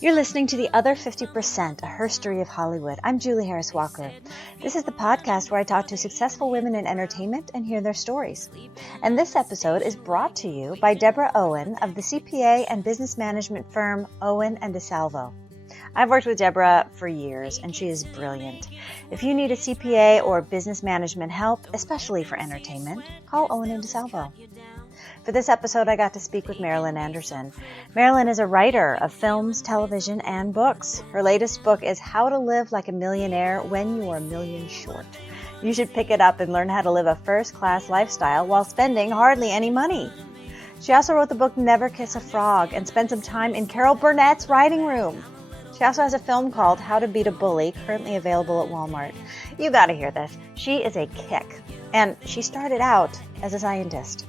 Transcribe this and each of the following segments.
You're listening to The Other 50%, a herstory of Hollywood. I'm Julie Harris Walker. This is the podcast where I talk to successful women in entertainment and hear their stories. And this episode is brought to you by Deborah Owen of the CPA and business management firm Owen and DeSalvo. I've worked with Deborah for years, and she is brilliant. If you need a CPA or business management help, especially for entertainment, call Owen and DeSalvo. For this episode, I got to speak with Marilyn Anderson. Marilyn is a writer of films, television, and books. Her latest book is How to Live Like a Millionaire When You Are a Million Short. You should pick it up and learn how to live a first-class lifestyle while spending hardly any money. She also wrote the book Never Kiss a Frog and spent some time in Carol Burnett's writing room. She also has a film called How to Beat a Bully, currently available at Walmart. You gotta hear this. She is a kick, and she started out as a scientist.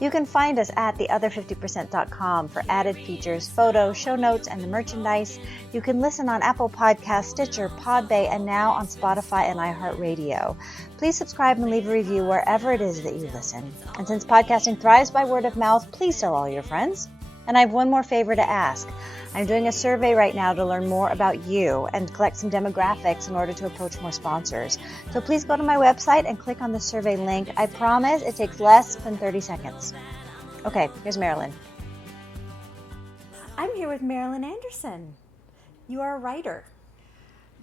You can find us at theother50%.com for added features, photos, show notes, and the merchandise. You can listen on Apple Podcasts, Stitcher, Podbay, and now on Spotify and iHeartRadio. Please subscribe and leave a review wherever it is that you listen. And since podcasting thrives by word of mouth, please tell all your friends. And I have one more favor to ask. I'm doing a survey right now to learn more about you and collect some demographics in order to approach more sponsors. So please go to my website and click on the survey link. I promise it takes less than 30 seconds. Okay, here's Marilyn. I'm here with Marilyn Anderson. You are a writer.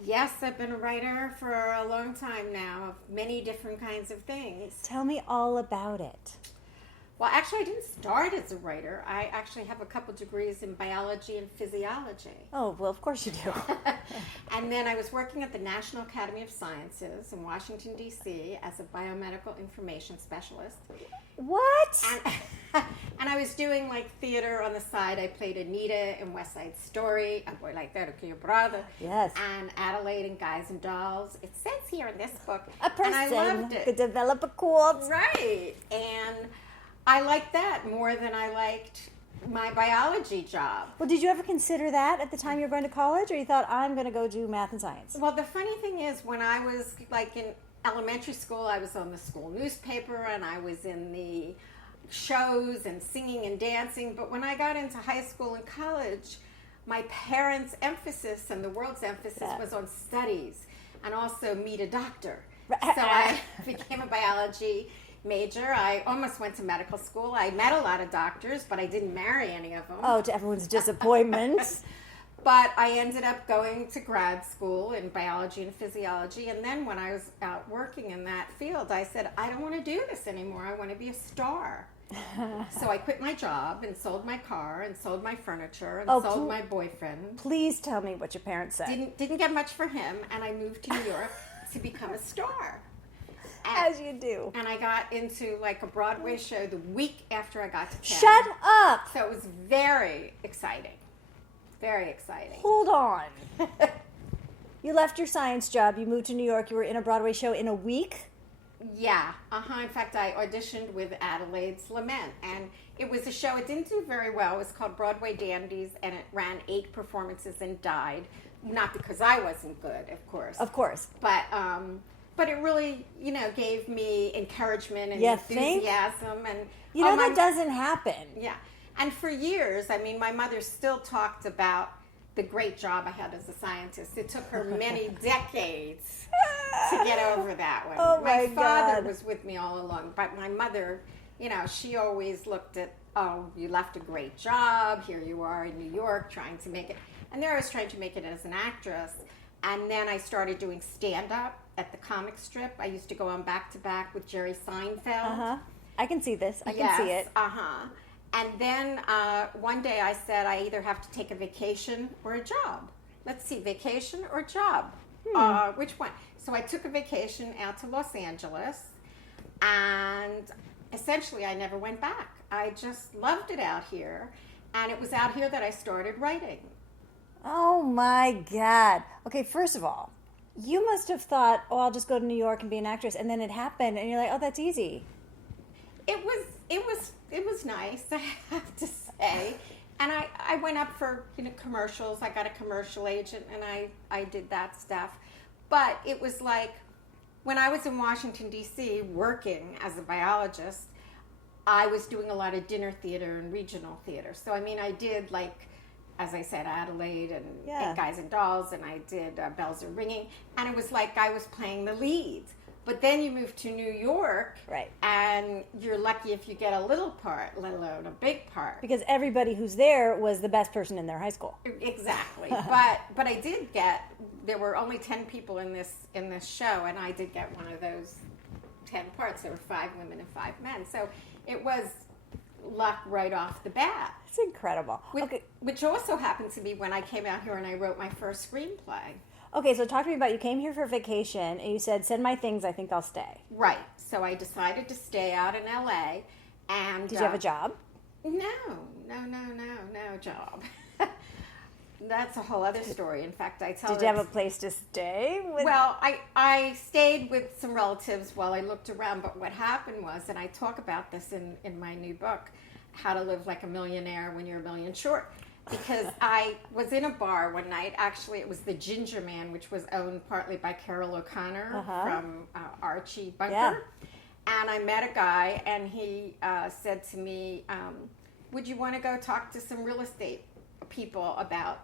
Yes, I've been a writer for a long time now of many different kinds of things. Tell me all about it. Well, actually, I didn't start as a writer. I actually have a couple degrees in biology and physiology. Oh, well, of course you do. And then I was working at the National Academy of Sciences in Washington, D.C. as a biomedical information specialist. What? And I was doing like theater on the side. I played Anita in West Side Story, A Boy Like That, Okay, Your Brother. Yes. And Adelaide in Guys and Dolls. It says here in this book. A person and I loved it. could develop a quote. Right. And I liked that more than I liked my biology job. Well, did you ever consider that at the time you were going to college, or you thought, I'm going to go do math and science? Well, the funny thing is, when I was like in elementary school, I was on the school newspaper and I was in the shows and singing and dancing. But when I got into high school and college, my parents' emphasis and the world's emphasis was on studies and also meet a doctor. So I became a biology major. I almost went to medical school. I met a lot of doctors, but I didn't marry any of them. Oh, to everyone's disappointment. But I ended up going to grad school in biology and physiology. And then when I was out working in that field, I said, I don't want to do this anymore. I want to be a star. So I quit my job and sold my car and sold my furniture and sold my boyfriend. Please tell me what your parents said. Didn't get much for him. And I moved to New York to become a star. As you do. And I got into like a Broadway show the week after I got to town. Shut up! So it was very exciting. Very exciting. Hold on. You left your science job. You moved to New York. You were in a Broadway show in a week? Yeah. In fact, I auditioned with Adelaide's Lament. And it was a show, it didn't do very well. It was called Broadway Dandies, and it ran 8 performances and died. Not because I wasn't good, of course. Of course. But it really, gave me encouragement and enthusiasm. And that doesn't happen. Yeah. And for years, my mother still talked about the great job I had as a scientist. It took her many decades to get over that one. Oh, my father God. was with me all along. But my mother, she always looked at, oh, you left a great job. Here you are in New York trying to make it. And there I was trying to make it as an actress. And then I started doing stand-up at the comic strip. I used to go on back-to-back with Jerry Seinfeld. I can see this. I can see it. And then one day I said, I either have to take a vacation or a job. Let's see, vacation or job? Which one? So I took a vacation out to Los Angeles, and essentially I never went back. I just loved it out here, and it was out here that I started writing. Oh, my God. Okay, first of all, you must have thought, oh, I'll just go to New York and be an actress, and then it happened, and you're like, oh, that's easy. It was nice, I have to say. And I went up for commercials. I got a commercial agent, and I did that stuff. But it was like when I was in Washington, D.C., working as a biologist, I was doing a lot of dinner theater and regional theater. So, I did like as I said, Adelaide and Guys and Dolls, and I did Bells Are Ringing, and it was like I was playing the leads. But then you move to New York, right? And you're lucky if you get a little part, let alone a big part. Because everybody who's there was the best person in their high school. Exactly. but I did get, there were only 10 people in this show, and I did get one of those 10 parts. There were 5 women and 5 men. So it was luck right off the bat. It's incredible. Which also happened to be when I came out here and I wrote my first screenplay. Okay, so talk to me about, you came here for vacation and you said, send my things, I think I'll stay. Right. So I decided to stay out in LA. And did you have a job? No job. That's a whole other story. In fact, I tell. Did you have a place to stay? Well, I stayed with some relatives while I looked around. But what happened was, and I talk about this in my new book, How to Live Like a Millionaire When You're a Million Short. Because I was in a bar one night. Actually, it was the Ginger Man, which was owned partly by Carol O'Connor from Archie Bunker. Yeah. And I met a guy, and he said to me, would you want to go talk to some real estate people about,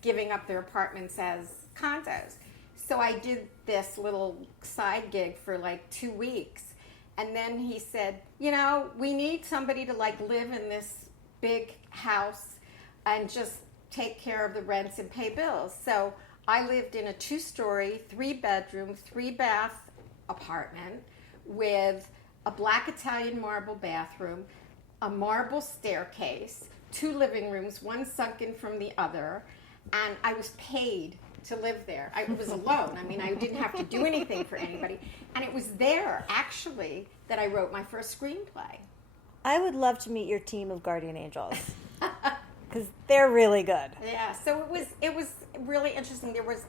giving up their apartments as condos? So I did this little side gig for like 2 weeks. And then he said, we need somebody to like live in this big house and just take care of the rents and pay bills. So I lived in a 2-story, 3-bedroom, 3-bath apartment with a black Italian marble bathroom, a marble staircase, 2 living rooms, one sunken from the other, and I was paid to live there. I was alone. I mean, I didn't have to do anything for anybody. And it was there, actually, that I wrote my first screenplay. I would love to meet your team of guardian angels. Because they're really good. Yeah, so it was really interesting. It was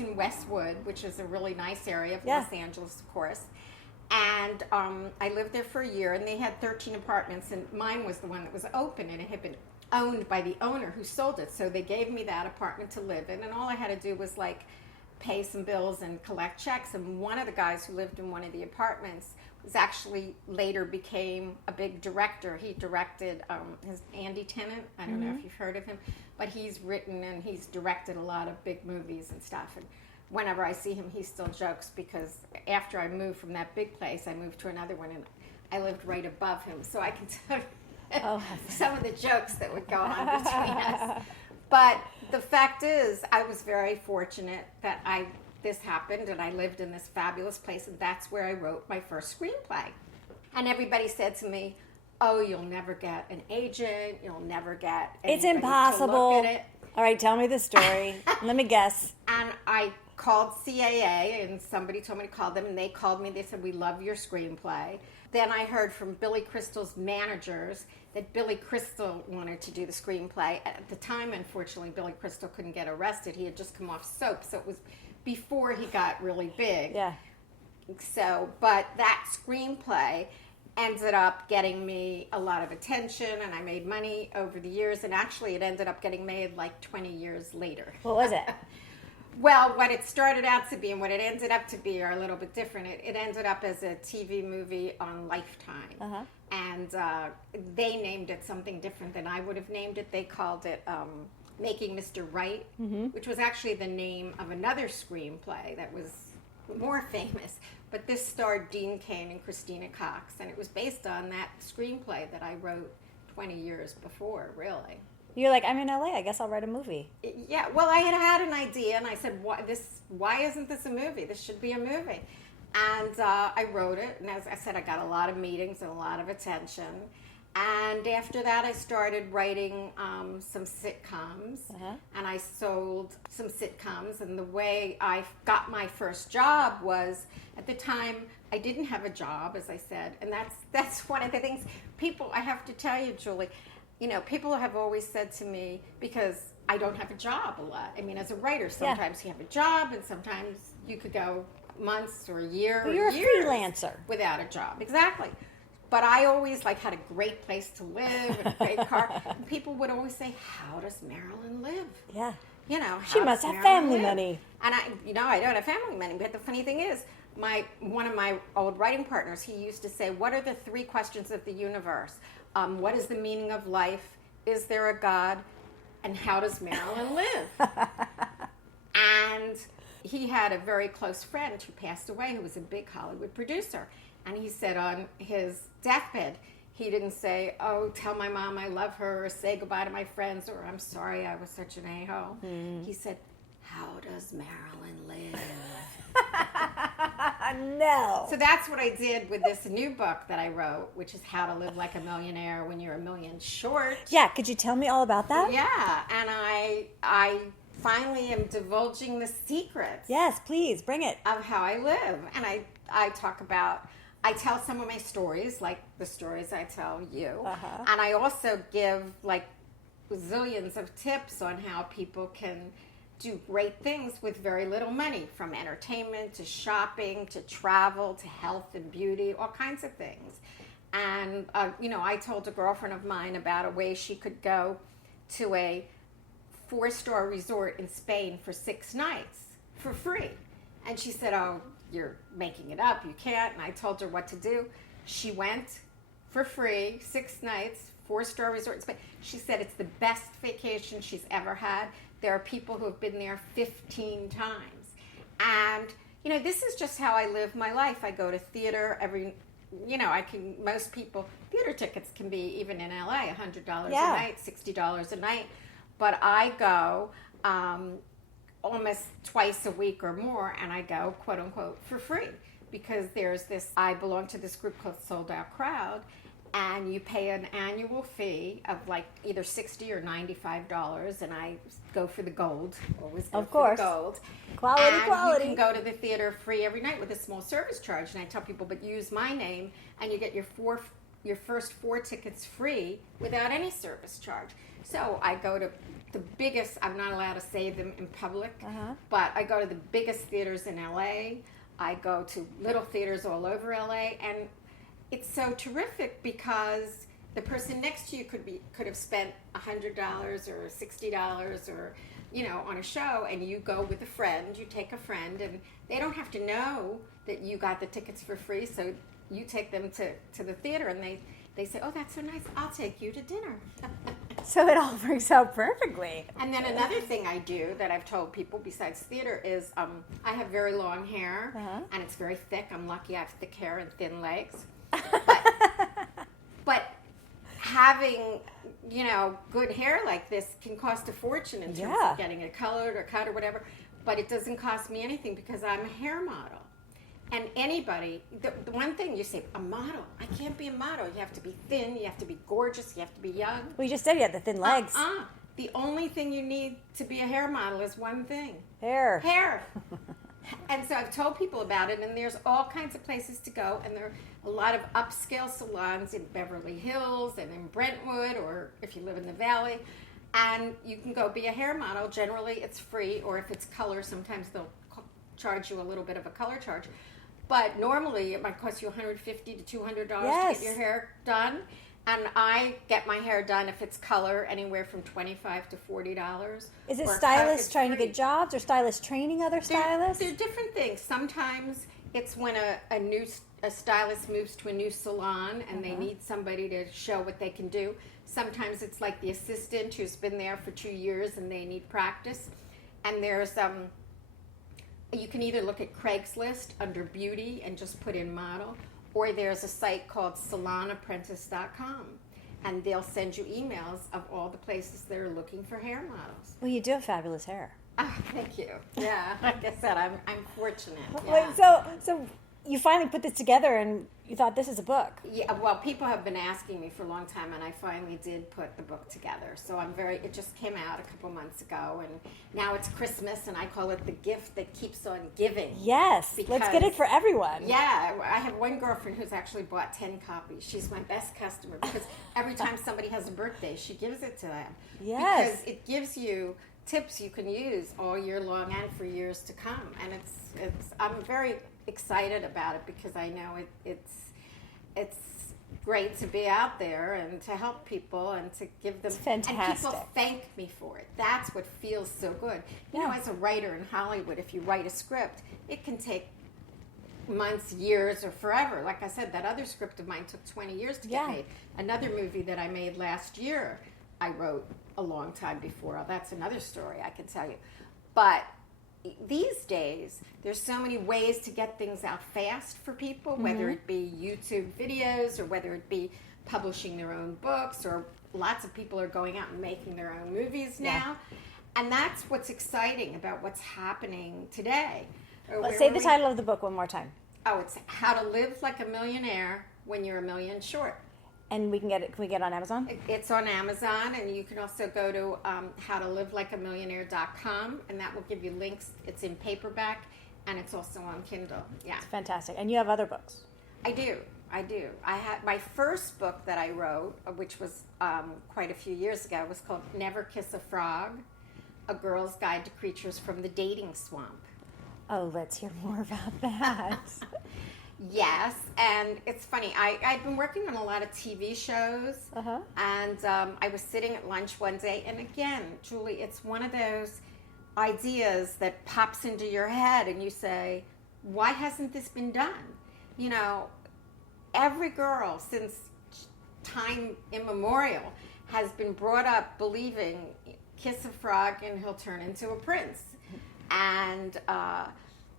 in Westwood, which is a really nice area of Los Angeles, of course. And I lived there for a year, and they had 13 apartments, and mine was the one that was open, and it had been owned by the owner who sold it. So they gave me that apartment to live in, and all I had to do was like pay some bills and collect checks. And one of the guys who lived in one of the apartments was actually later became a big director. He directed his Andy Tennant. I don't know if you've heard of him, but he's written and he's directed a lot of big movies and stuff. And whenever I see him, he still jokes, because after I moved from that big place, I moved to another one, and I lived right above him. So I can tell you some of the jokes that would go on between us. But the fact is, I was very fortunate that this happened, and I lived in this fabulous place, and that's where I wrote my first screenplay. And everybody said to me, oh, you'll never get an agent, you'll never get anybody It's impossible. to look at it. All right, tell me the story. Let me guess. And I called CAA, and somebody told me to call them, and they called me. They said, we love your screenplay. Then I heard from Billy Crystal's managers that Billy Crystal wanted to do the screenplay. At the time, unfortunately, Billy Crystal couldn't get arrested. He had just come off soap, so it was before he got really big. Yeah. So, but that screenplay ended up getting me a lot of attention, and I made money over the years, and actually it ended up getting made like 20 years later. What was it? Well, what it started out to be and what it ended up to be are a little bit different. It ended up as a TV movie on Lifetime. And they named it something different than I would have named it. They called it Making Mr. Right, which was actually the name of another screenplay that was more famous. But this starred Dean Cain and Christina Cox, and it was based on that screenplay that I wrote 20 years before, really. You're like, I'm in LA, I guess I'll write a movie. Yeah, well, I had an idea, and I said, why isn't this a movie? This should be a movie. And I wrote it, and as I said, I got a lot of meetings and a lot of attention. And after that, I started writing some sitcoms, and I sold some sitcoms. And the way I got my first job was, at the time, I didn't have a job, as I said, and that's one of the things. People, I have to tell you, Julie, people have always said to me, because I don't have a job a lot. I mean, as a writer, sometimes you have a job, and sometimes you could go months or a year or you're years a freelancer without a job. Exactly. But I always had a great place to live and a great car. And people would always say, "How does Marilyn live?" Yeah. She must have family money. And I don't have family money. But the funny thing is, one of my old writing partners, he used to say, "What are the 3 questions of the universe? What is the meaning of life? Is there a God? and how does Marilyn live? And he had a very close friend who passed away who was a big Hollywood producer. And he said on his deathbed, he didn't say, oh, tell my mom I love her, or say goodbye to my friends, or I'm sorry I was such an a-hole. He said, how does Marilyn live? No. So that's what I did with this new book that I wrote, which is How to Live Like a Millionaire When You're a Million Short. Yeah, could you tell me all about that? Yeah, and I finally am divulging the secrets. Yes, please, bring it. Of how I live. And I talk about, I tell some of my stories, like the stories I tell you. And I also give like zillions of tips on how people can do great things with very little money, from entertainment to shopping to travel to health and beauty, all kinds of things. And, I told a girlfriend of mine about a way she could go to a 4-star resort in Spain for 6 nights for free. And she said, oh, you're making it up. You can't. And I told her what to do. She went for free, 6 nights, 4-star resort in Spain. She said it's the best vacation she's ever had. There are people who have been there 15 times. And, this is just how I live my life. I go to theater most people, theater tickets can be, even in LA, $100 a night, $60 a night. But I go almost twice a week or more, and I go, quote unquote, for free. Because I belong to this group called Sold Out Crowd, and you pay an annual fee of like either $60 or $95, and I go for the gold. Always go for the gold. Quality. You can go to the theater free every night with a small service charge. And I tell people, but use my name, and you get your first 4 tickets free without any service charge. So I go to the biggest, I'm not allowed to say them in public, but I go to the biggest theaters in LA. I go to little theaters all over LA, and it's so terrific because the person next to you could have spent $100 or $60 or on a show, and you go with a friend. You take a friend, and they don't have to know that you got the tickets for free. So you take them to the theater, and they say, oh, that's so nice. I'll take you to dinner. So it all works out perfectly. And then another thing I do that I've told people besides theater is I have very long hair, and it's very thick. I'm lucky I have thick hair and thin legs. But having, good hair like this can cost a fortune in terms of getting it colored or cut or whatever. But it doesn't cost me anything because I'm a hair model. And anybody, the one thing you say, a model, I can't be a model. You have to be thin, you have to be gorgeous, you have to be young. Well, you just said you had the thin legs. The only thing you need to be a hair model is one thing. Hair. And so I've told people about it, and there's all kinds of places to go, and there are a lot of upscale salons in Beverly Hills and in Brentwood, or if you live in the Valley, and you can go be a hair model. Generally, it's free, or if it's color, sometimes they'll charge you a little bit of a color charge. But normally, it might cost you $150 to $200 to get your hair done. And I get my hair done, if it's color, anywhere from $25 to $40. Is it stylists trying to get jobs, or stylists training other stylists? They're different things. Sometimes it's when a stylist moves to a new salon and they need somebody to show what they can do. Sometimes it's like the assistant who's been there for 2 years and they need practice. And there's you can either look at Craigslist under beauty and just put in model, or there's a site called salonapprentice.com, and they'll send you emails of all the places that are looking for hair models. Well, you do have fabulous hair. Oh, thank you. Yeah, like I said, I'm fortunate. Yeah. Wait, so you finally put this together, and you thought this is a book. Yeah, well, people have been asking me for a long time, and I finally did put the book together. So it just came out a couple months ago, and now it's Christmas, and I call it the gift that keeps on giving. Yes, let's get it for everyone. Yeah, I have one girlfriend who's actually bought 10 copies. She's my best customer because every time somebody has a birthday, she gives it to them. Yes. Because it gives you tips you can use all year long and for years to come. And I'm very excited about it because I know it's great to be out there and to help people and to give them. It's fantastic. And people thank me for it. That's what feels so good. You know, as a writer in Hollywood, if you write a script, it can take months, years, or forever. Like I said, that other script of mine took 20 years to get made. Another movie that I made last year, I wrote a long time before. That's another story I can tell you. But these days, there's so many ways to get things out fast for people, whether it be YouTube videos or whether it be publishing their own books, or lots of people are going out and making their own movies now. And that's what's exciting about what's happening today. Let's say the title of the book one more time. Oh, it's How to Live Like a Millionaire When You're a Million Short. And we can get it. Can we get it on Amazon? It's on Amazon, and you can also go to howtolivelikeamillionaire.com, and that will give you links. It's in paperback, and it's also on Kindle. Yeah, it's fantastic. And you have other books. I do. I had my first book that I wrote, which was quite a few years ago, was called Never Kiss a Frog: A Girl's Guide to Creatures from the Dating Swamp. Oh, let's hear more about that. Yes, and it's funny. I've been working on a lot of TV shows, and I was sitting at lunch one day, and again, Julie, it's one of those ideas that pops into your head, and you say, why hasn't this been done? You know, every girl since time immemorial has been brought up believing, kiss a frog and he'll turn into a prince. And,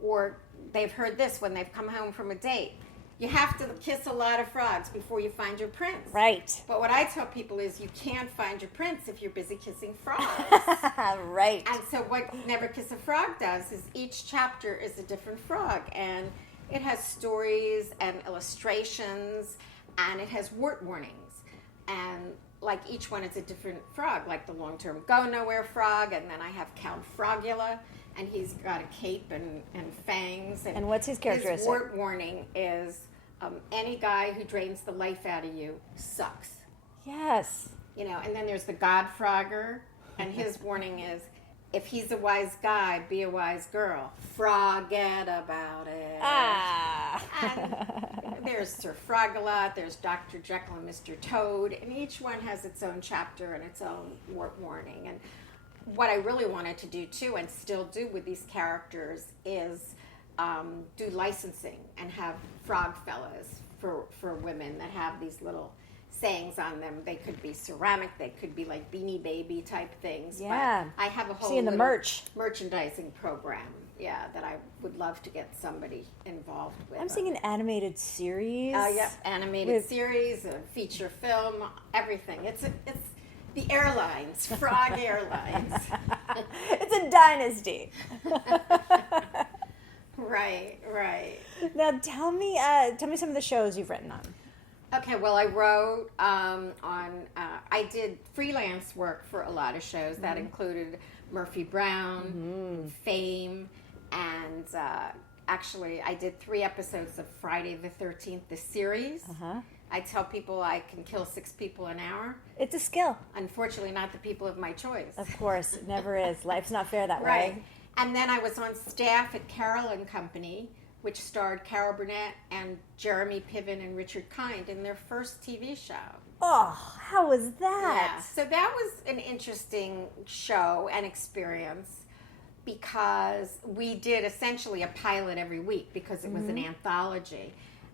or they've heard this when they've come home from a date. You have to kiss a lot of frogs before you find your prince. Right. But what I tell people is you can't find your prince if you're busy kissing frogs. Right. And so what Never Kiss a Frog does is each chapter is a different frog. And it has stories and illustrations, and it has wart warnings. And like each one is a different frog, like the long-term go-nowhere frog, and then I have Count Frogula, and he's got a cape and fangs. And what's his characteristic? His wart warning is any guy who drains the life out of you sucks. Yes. You know, and then there's the God Frogger, and his warning is, if he's a wise guy, be a wise girl. Forget about it. And there's Sir Froggalot, there's Dr. Jekyll and Mr. Toad, and each one has its own chapter and its own warning. And what I really wanted to do, too, and still do with these characters is do licensing and have frog fellas for women that have these little sayings on them. They could be ceramic, they could be like Beanie Baby type things. Yeah. But I have a whole seeing the merchandising program, that I would love to get somebody involved with. I'm seeing an animated series. Animated series, a feature film, everything. It's the airlines, Frog Airlines. It's a dynasty. Right. Now tell me some of the shows you've written on. Okay, well, I wrote I did freelance work for a lot of shows. That included Murphy Brown, Fame, and actually I did 3 episodes of Friday the 13th, the series. I tell people I can kill 6 people an hour. It's a skill. Unfortunately, not the people of my choice. Of course, it never is. Life's not fair that way. Right. And then I was on staff at Carol and Company, which starred Carol Burnett and Jeremy Piven and Richard Kind in their first TV show. Oh, how was that? Yeah, so that was an interesting show and experience because we did essentially a pilot every week because it was an anthology.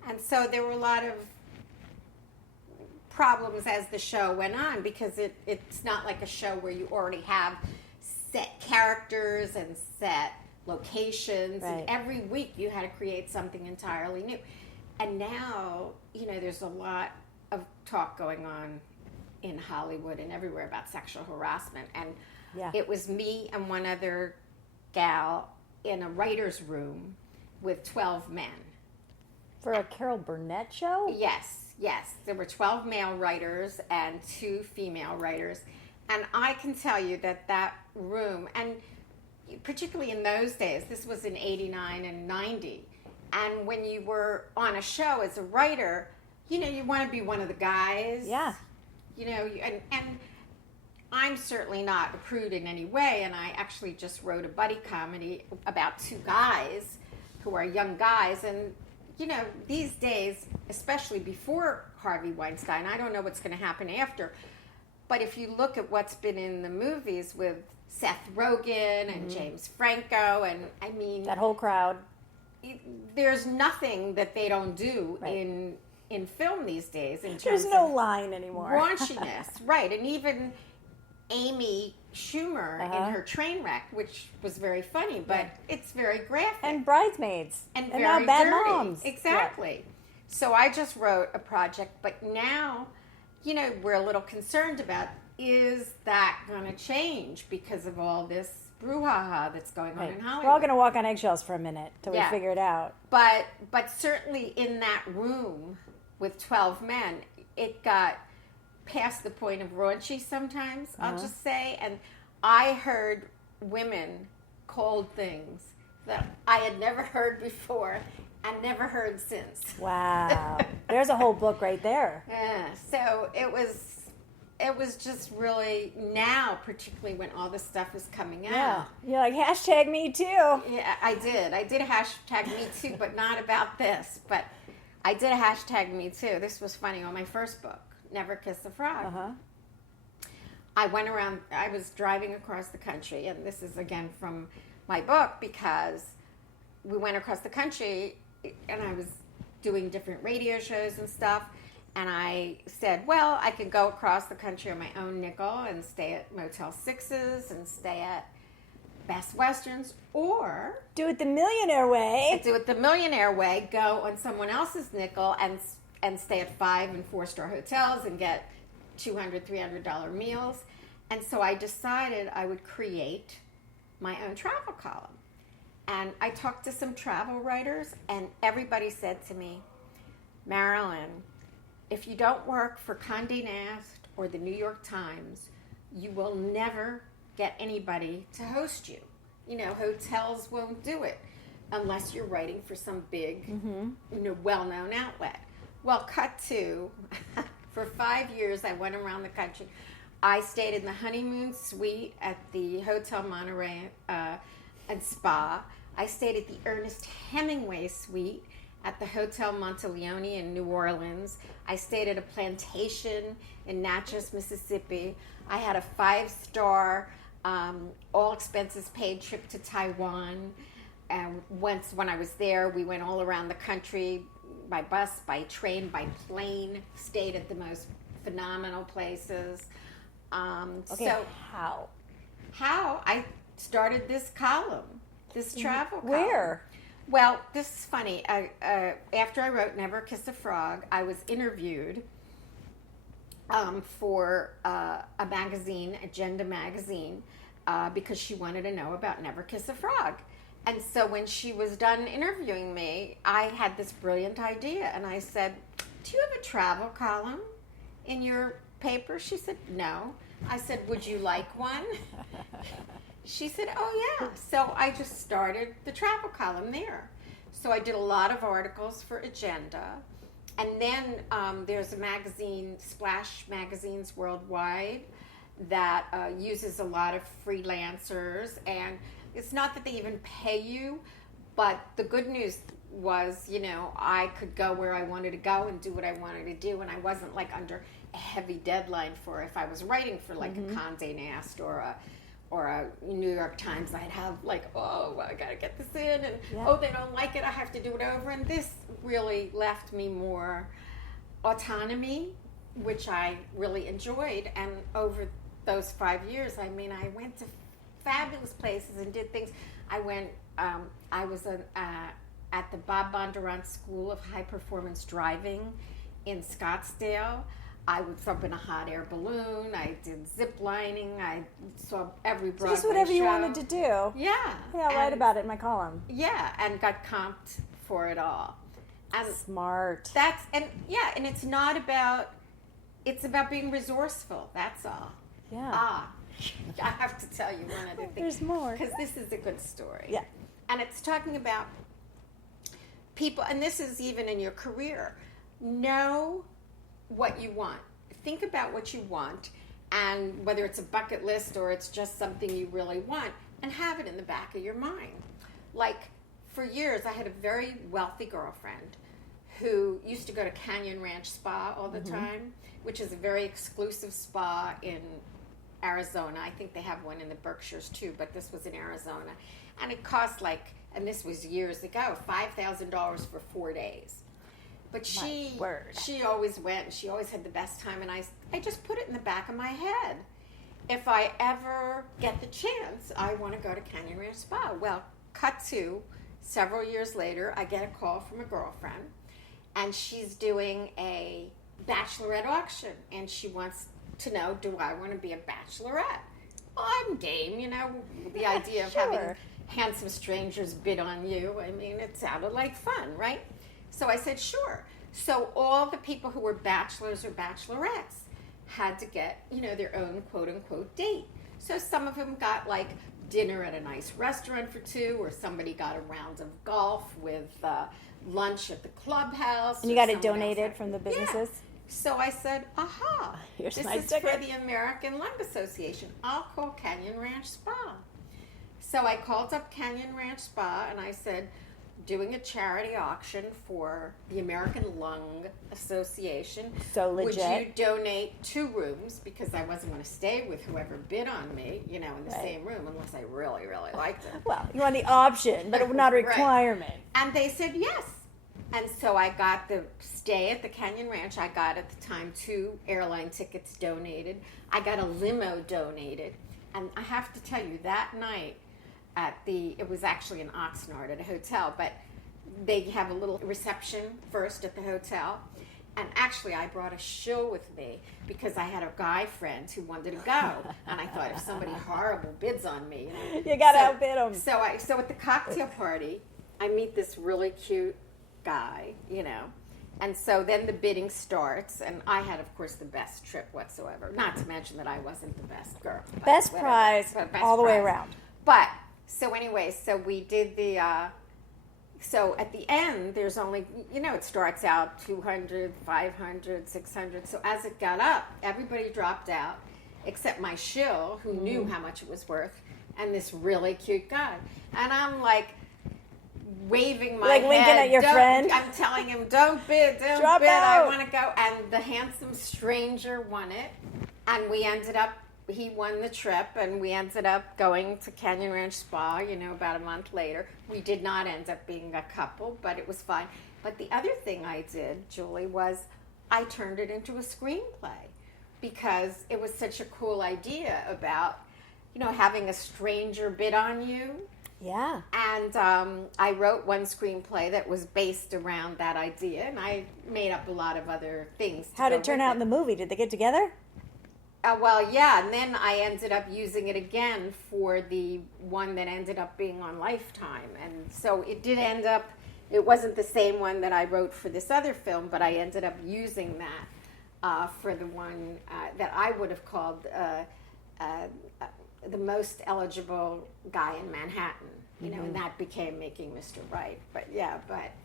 And so there were a lot of problems as the show went on because it's not like a show where you already have set characters and set locations, and every week you had to create something entirely new. And now, there's a lot of talk going on in Hollywood and everywhere about sexual harassment. And it was me and one other gal in a writer's room with 12 men. For a Carol Burnett show? Yes. There were 12 male writers and 2 female writers. And I can tell you that room, and particularly in those days, this was in 89 and 90, and when you were on a show as a writer, you want to be one of the guys. Yeah. And I'm certainly not a prude in any way, and I actually just wrote a buddy comedy about 2 guys who are young guys, and these days, especially before Harvey Weinstein, I don't know what's going to happen after, but if you look at what's been in the movies with Seth Rogen and James Franco, and I mean that whole crowd, there's nothing that they don't do in film these days. In terms there's no line anymore. Raunchiness, right? And even Amy Schumer in her train wreck, which was very funny, but it's very graphic. And Bridesmaids. And very now Bad dirty. Moms. Exactly. Yeah. So I just wrote a project, but now, we're a little concerned about, is that going to change because of all this brouhaha that's going on in Hollywood? We're all going to walk on eggshells for a minute till we figure it out. But certainly in that room with 12 men, it got past the point of raunchy sometimes, I'll just say. And I heard women called things that I had never heard before and never heard since. Wow. There's a whole book right there. Yeah. So it was just really, now particularly when all this stuff is coming out. Yeah. You're like, hashtag me too. Yeah, I did a hashtag me too, but not about this. But I did a hashtag me too. This was funny on my first book, Never Kiss a Frog. I went around, I was driving across the country, and this is again from my book, because we went across the country and I was doing different radio shows and stuff, and I said, well, I could go across the country on my own nickel and stay at Motel 6s and stay at Best Westerns, or do it the Millionaire way. Do it the Millionaire way, go on someone else's nickel and stay at 5- and 4-star hotels and get $200, $300 meals. And so I decided I would create my own travel column. And I talked to some travel writers, and everybody said to me, Marilyn, if you don't work for Condé Nast or the New York Times, you will never get anybody to host you. Hotels won't do it unless you're writing for some big, well-known outlet. Well, cut to, for 5 years, I went around the country. I stayed in the honeymoon suite at the Hotel Monterey and Spa. I stayed at the Ernest Hemingway suite at the Hotel Monteleone in New Orleans. I stayed at a plantation in Natchez, Mississippi. I had a 5-star, all expenses paid trip to Taiwan. And once when I was there, we went all around the country by bus, by train, by plane, stayed at the most phenomenal places. So how? I started this column, this travel column. Where? Well, this is funny. After I wrote Never Kiss a Frog, I was interviewed for a magazine, Agenda magazine, because she wanted to know about Never Kiss a Frog. And so when she was done interviewing me, I had this brilliant idea. And I said, do you have a travel column in your paper? She said, no. I said, would you like one? She said, oh, yeah. So I just started the travel column there. So I did a lot of articles for Agenda. And then there's a magazine, Splash Magazines Worldwide, that uses a lot of freelancers. And it's not that they even pay you, but the good news was, I could go where I wanted to go and do what I wanted to do. And I wasn't like under a heavy deadline for, if I was writing for like a Condé Nast or a New York Times, I'd have like, oh, I got to get this in, and oh, they don't like it, I have to do it over. And this really left me more autonomy, which I really enjoyed. And over those 5 years, I went to fabulous places and did things. I was at the Bob Bondurant School of High Performance Driving in Scottsdale. I was up in a hot air balloon. I did zip lining. I saw every Broadway just whatever show. You wanted to do. Yeah. Yeah, I'll write about it in my column. Yeah, and got comped for it all. And smart. And it's not about, it's about being resourceful. That's all. Yeah. I have to tell you one other thing. There's more. Because this is a good story. Yeah. And it's talking about people, and this is even in your career. Know what you want. Think about what you want, and whether it's a bucket list or it's just something you really want, and have it in the back of your mind. Like, for years, I had a very wealthy girlfriend who used to go to Canyon Ranch Spa all the time, which is a very exclusive spa in Arizona. I think they have one in the Berkshires too, but this was in Arizona. And it cost and this was years ago, $5,000 for 4 days. But she always went, and she always had the best time, and I just put it in the back of my head. if I ever get the chance, I want to go to Canyon Ranch Spa. Well, cut to several years later, I get a call from a girlfriend, and she's doing a bachelorette auction, and she wants to know, do I want to be a bachelorette? Well, I'm game, the idea of having handsome strangers bid on you. I mean, it sounded like fun, right? So I said, sure. So all the people who were bachelors or bachelorettes had to get, their own quote-unquote date. So some of them got, like, dinner at a nice restaurant for two, or somebody got a round of golf with lunch at the clubhouse. And you got it donated from the businesses? Yeah. So I said, aha, Here's this my is ticket. for the American Lung Association. I'll call Canyon Ranch Spa. So I called up Canyon Ranch Spa, and I said, doing a charity auction for the American Lung Association. So legit. Would you donate 2 rooms, because I wasn't going to stay with whoever bid on me, in the same room, unless I really, really liked it. Well, you want the option, but not a requirement. Right. And they said yes. And so I got the stay at the Canyon Ranch. I got, at the time, 2 airline tickets donated. I got a limo donated. And I have to tell you, that night, it was actually in Oxnard at a hotel, but they have a little reception first at the hotel. And actually, I brought a shill with me because I had a guy friend who wanted to go. And I thought, if somebody horrible bids on me, you got to outbid them. So at the cocktail party, I meet this really cute guy, and so then the bidding starts, and I had, of course, the best trip whatsoever. Not to mention that I wasn't the best girl. Best prize all the way around. But, so anyway, so we did so at the end, there's only, it starts out 200, 500, 600. So as it got up, everybody dropped out, except my shill, who knew how much it was worth, and this really cute guy. And I'm like, waving my head, winking at your friend. I'm telling him, don't bid, don't Drop bid, out. I want to go. And the handsome stranger won it. And he won the trip, and we ended up going to Canyon Ranch Spa, about a month later. We did not end up being a couple, but it was fine. But the other thing I did, Julie, was I turned it into a screenplay, because it was such a cool idea about, having a stranger bid on you. Yeah. And I wrote one screenplay that was based around that idea, and I made up a lot of other things. How did it turn out in the movie? Did they get together? Well, yeah, and then I ended up using it again for the one that ended up being on Lifetime. And so it did end up, it wasn't the same one that I wrote for this other film, but I ended up using that for the one that I would have called the most eligible guy in Manhattan, and that became Making Mr. Right. But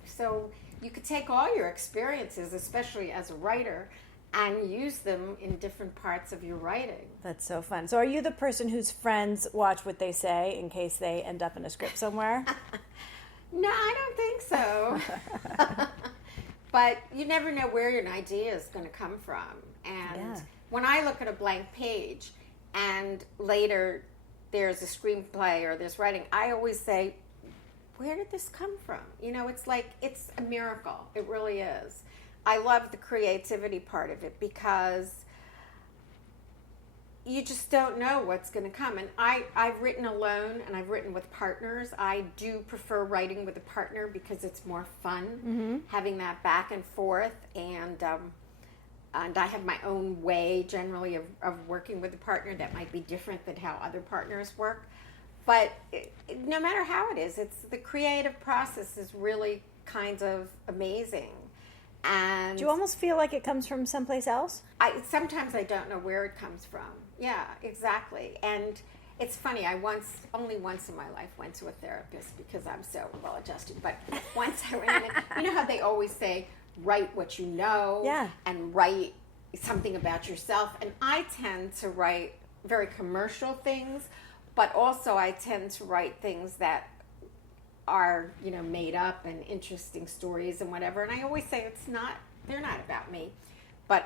so you could take all your experiences, especially as a writer, and use them in different parts of your writing. That's so fun. So are you the person whose friends watch what they say in case they end up in a script somewhere? No, I don't think so. But you never know where an idea is going to come from. And when I look at a blank page and later there's a screenplay or there's writing, I always say, where did this come from? It's like, it's a miracle. It really is. I love the creativity part of it, because you just don't know what's going to come. And I've written alone, and I've written with partners. I do prefer writing with a partner because it's more fun, having that back and forth. And I have my own way, generally, of working with a partner that might be different than how other partners work. But no matter how it is, it's the creative process is really kind of amazing. And do you almost feel like it comes from someplace else? Sometimes I don't know where it comes from. Yeah, exactly. And it's funny, only once in my life went to a therapist because I'm so well adjusted. But once I went in, you know how they always say, write what you know, and write something about yourself. And I tend to write very commercial things, but also I tend to write things that are, made up and interesting stories and whatever. And I always say they're not about me. But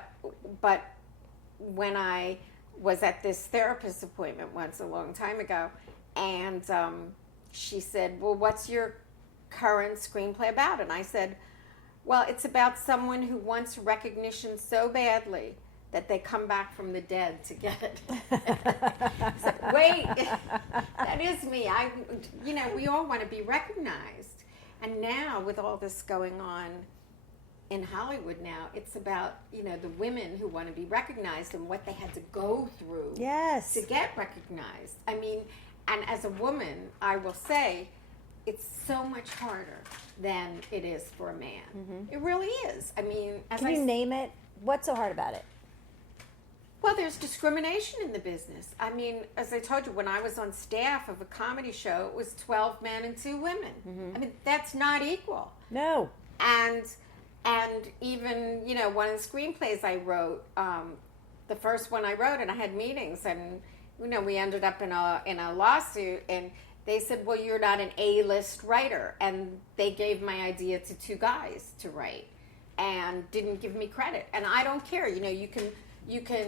when I was at this therapist appointment once a long time ago, and she said, well, what's your current screenplay about? And I said, well, it's about someone who wants recognition so badly that they come back from the dead to get it. So, wait, that is me. We all want to be recognized. And now with all this going on in Hollywood now, it's about, the women who want to be recognized and what they had to go through yes. to get recognized. I mean, and as a woman, I will say, it's so much harder than it is for a man. Mm-hmm. It really is. I mean, can you name it? What's so hard about it? Well, there's discrimination in the business. I mean, as I told you, when I was on staff of a comedy show, it was 12 men and 2 women. Mm-hmm. I mean, that's not equal. No. And even, one of the screenplays I wrote, the first one I wrote, and I had meetings, and, we ended up in a lawsuit, and they said, well, you're not an A-list writer. And they gave my idea to 2 guys to write and didn't give me credit. And I don't care. You can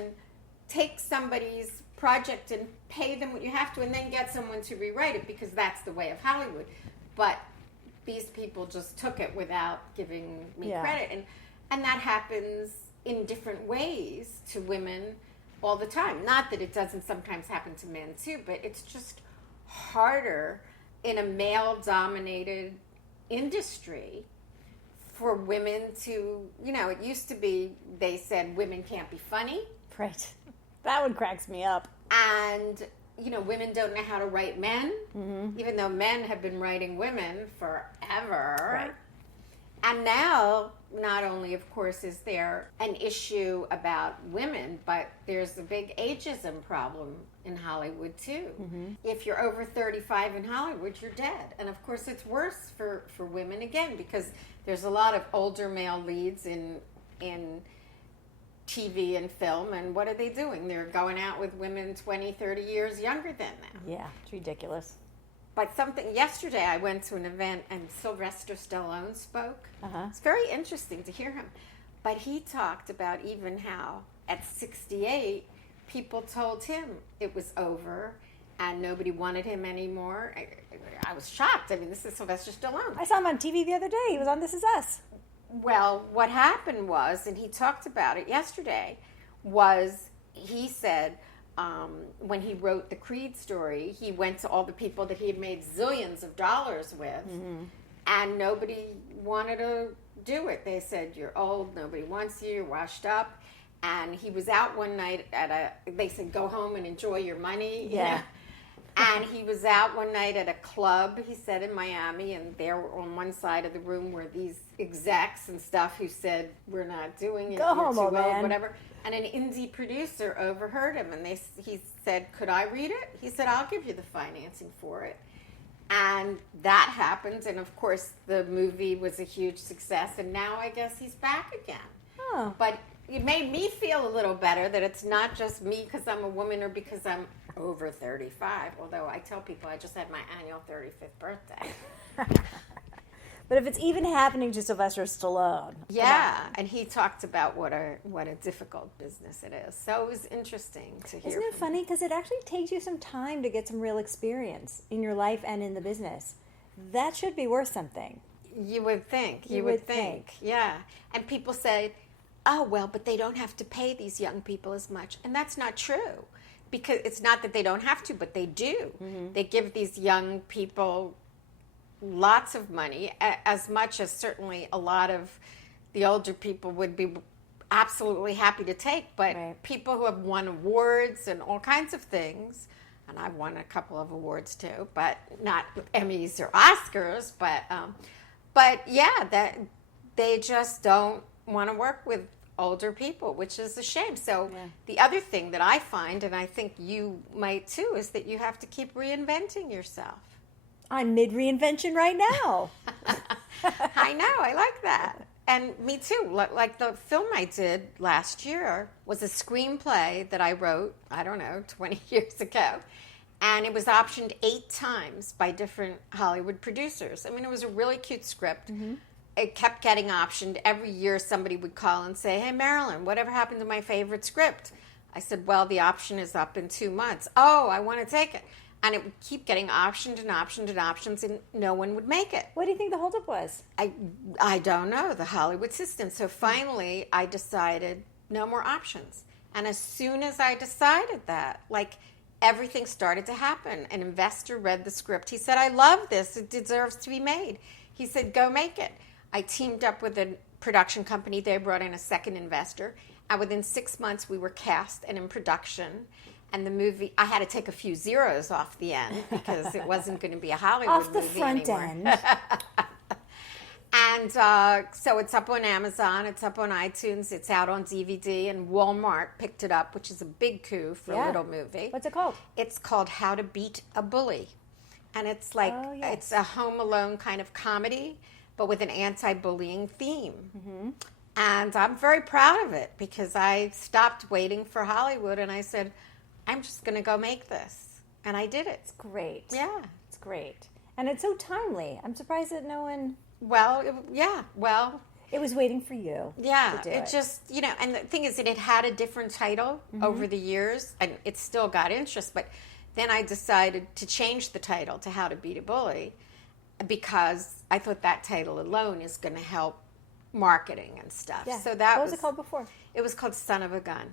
take somebody's project and pay them what you have to and then get someone to rewrite it because that's the way of Hollywood. But these people just took it without giving me credit. And that happens in different ways to women all the time. Not that it doesn't sometimes happen to men too, but it's just harder in a male-dominated industry for women to, it used to be, they said women can't be funny. Right. That one cracks me up. And, women don't know how to write men, even though men have been writing women forever. Right. And now, not only, of course, is there an issue about women, but there's a big ageism problem in Hollywood, too. Mm-hmm. If you're over 35 in Hollywood, you're dead. And, of course, it's worse for women, again, because there's a lot of older male leads in TV and film, and what are they doing? They're going out with women 20, 30 years younger than them. Yeah, it's ridiculous. But yesterday I went to an event and Sylvester Stallone spoke. Uh-huh. It's very interesting to hear him. But he talked about even how at 68, people told him it was over and nobody wanted him anymore. I was shocked. I mean, this is Sylvester Stallone. I saw him on TV the other day. He was on This Is Us. Well, what happened was, and he talked about it yesterday, was he said when he wrote the Creed story, he went to all the people that he had made zillions of dollars with, and nobody wanted to do it. They said, you're old, nobody wants you, you're washed up. And he was out one night they said, go home and enjoy your money. Yeah. And he was out one night at a club, he said, in Miami, and there on one side of the room were these execs and stuff who said, we're not doing it, go home, old man, whatever. And an indie producer overheard him, and he said, could I read it? He said, I'll give you the financing for it. And that happened, and of course the movie was a huge success, and now I guess he's back again. Oh. But it made me feel a little better that it's not just me because I'm a woman or because I'm over 35, although I tell people I just had my annual 35th birthday. But if it's even happening to Sylvester Stallone. Yeah, and he talked about what a difficult business it is. So it was interesting to hear. Isn't it funny? Because it actually takes you some time to get some real experience in your life and in the business. That should be worth something. You would think. You would think. Yeah. And people say, oh, well, but they don't have to pay these young people as much. And that's not true. Because it's not that they don't have to, but they do. Mm-hmm. They give these young people lots of money, as much as certainly a lot of the older people would be absolutely happy to take. But right. People who have won awards and all kinds of things, and I've won a couple of awards too, but not Emmys or Oscars. But yeah, that they just don't want to work with older people, which is a shame. So The other thing that I find, and I think you might too, is that you have to keep reinventing yourself. I'm mid-reinvention right now. I know, I like that. And me too. Like the film I did last year was a screenplay that I wrote, 20 years ago. And it was optioned 8 times by different Hollywood producers. I mean, it was a really cute script. Mm-hmm. It kept getting optioned. Every year somebody would call and say, hey, Marilyn, whatever happened to my favorite script? I said, well, the option is up in 2 months. Oh, I want to take it. And it would keep getting optioned and optioned and options, and no one would make it. What do you think the holdup was? I don't know, the Hollywood system. So finally, I decided no more options. And as soon as I decided that, like, everything started to happen. An investor read the script. He said, I love this. It deserves to be made. He said, go make it. I teamed up with a production company. They brought in a second investor. And within 6 months, we were cast and in production. And the movie, I had to take a few zeros off the end because it wasn't going to be a Hollywood movie off the front anymore. end. And so it's up on Amazon, it's up on iTunes, it's out on DVD, and Walmart picked it up, which is a big coup for a little movie. What's it called? It's called How to Beat a Bully. And it's like, it's a Home Alone kind of comedy, but with an anti-bullying theme. Mm-hmm. And I'm very proud of it because I stopped waiting for Hollywood and I said, I'm just going to go make this. And I did it. It's great. Yeah. It's great. And it's so timely. I'm surprised that no one... Well, it was waiting for you. Yeah, to do it just, and the thing is that it had a different title over the years, and it still got interest, but then I decided to change the title to How to Beat a Bully because I thought that title alone is going to help marketing and stuff. Yeah. So that what was it called before? It was called Son of a Gun.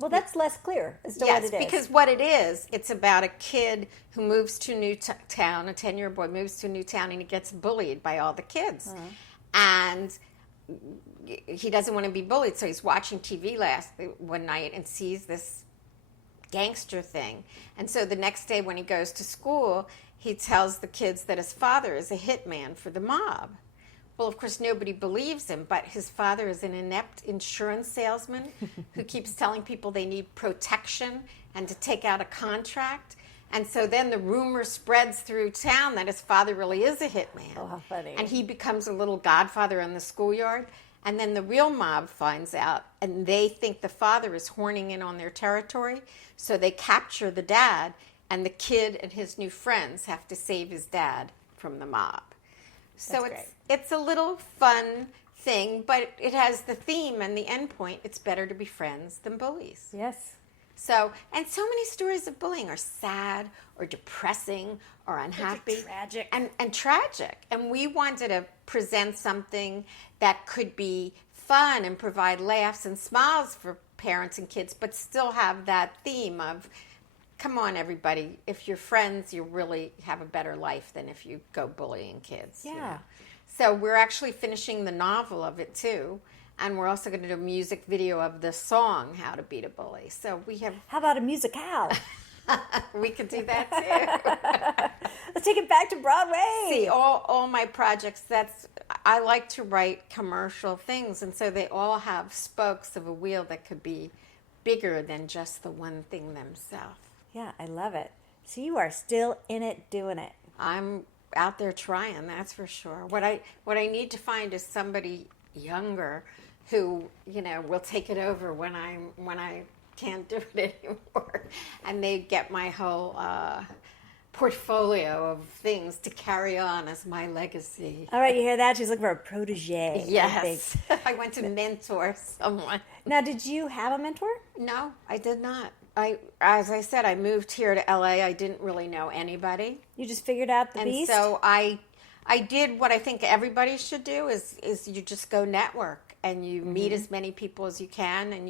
Well, that's less clear as to what it is. Yes, because what it is, it's about a kid who moves to a new town, a 10-year-old boy moves to a new town, and he gets bullied by all the kids. Uh-huh. And he doesn't want to be bullied, so he's watching TV one night and sees this gangster thing. And so the next day when he goes to school, he tells the kids that his father is a hitman for the mob. Well, of course, nobody believes him, but his father is an inept insurance salesman who keeps telling people they need protection and to take out a contract. And so then the rumor spreads through town that his father really is a hitman. Oh, how funny. And he becomes a little godfather in the schoolyard. And then the real mob finds out, and they think the father is horning in on their territory. So they capture the dad, and the kid and his new friends have to save his dad from the mob. So it's a little fun thing, but it has the theme and the end point. It's better to be friends than bullies. Yes. So many stories of bullying are sad or depressing or unhappy. Tragic. And tragic. And we wanted to present something that could be fun and provide laughs and smiles for parents and kids, but still have that theme of, come on, everybody. If you're friends, you really have a better life than if you go bullying kids. Yeah. So we're actually finishing the novel of it, too. And we're also going to do a music video of the song, How to Beat a Bully. So we have... How about a musicale? We could do that, too. Let's take it back to Broadway. See, all my projects, I like to write commercial things. And so they all have spokes of a wheel that could be bigger than just the one thing themselves. Yeah, I love it. So you are still in it, doing it. I'm out there trying, that's for sure. What I need to find is somebody younger who, will take it over when I can't do it anymore. And they get my whole portfolio of things to carry on as my legacy. All right, you hear that? She's looking for a protege. Yes. I went to mentor someone. Now, did you have a mentor? No, I did not. As I said, I moved here to LA. I didn't really know anybody. You just figured out the beast? And so I did what I think everybody should do is you just go network and you meet as many people as you can and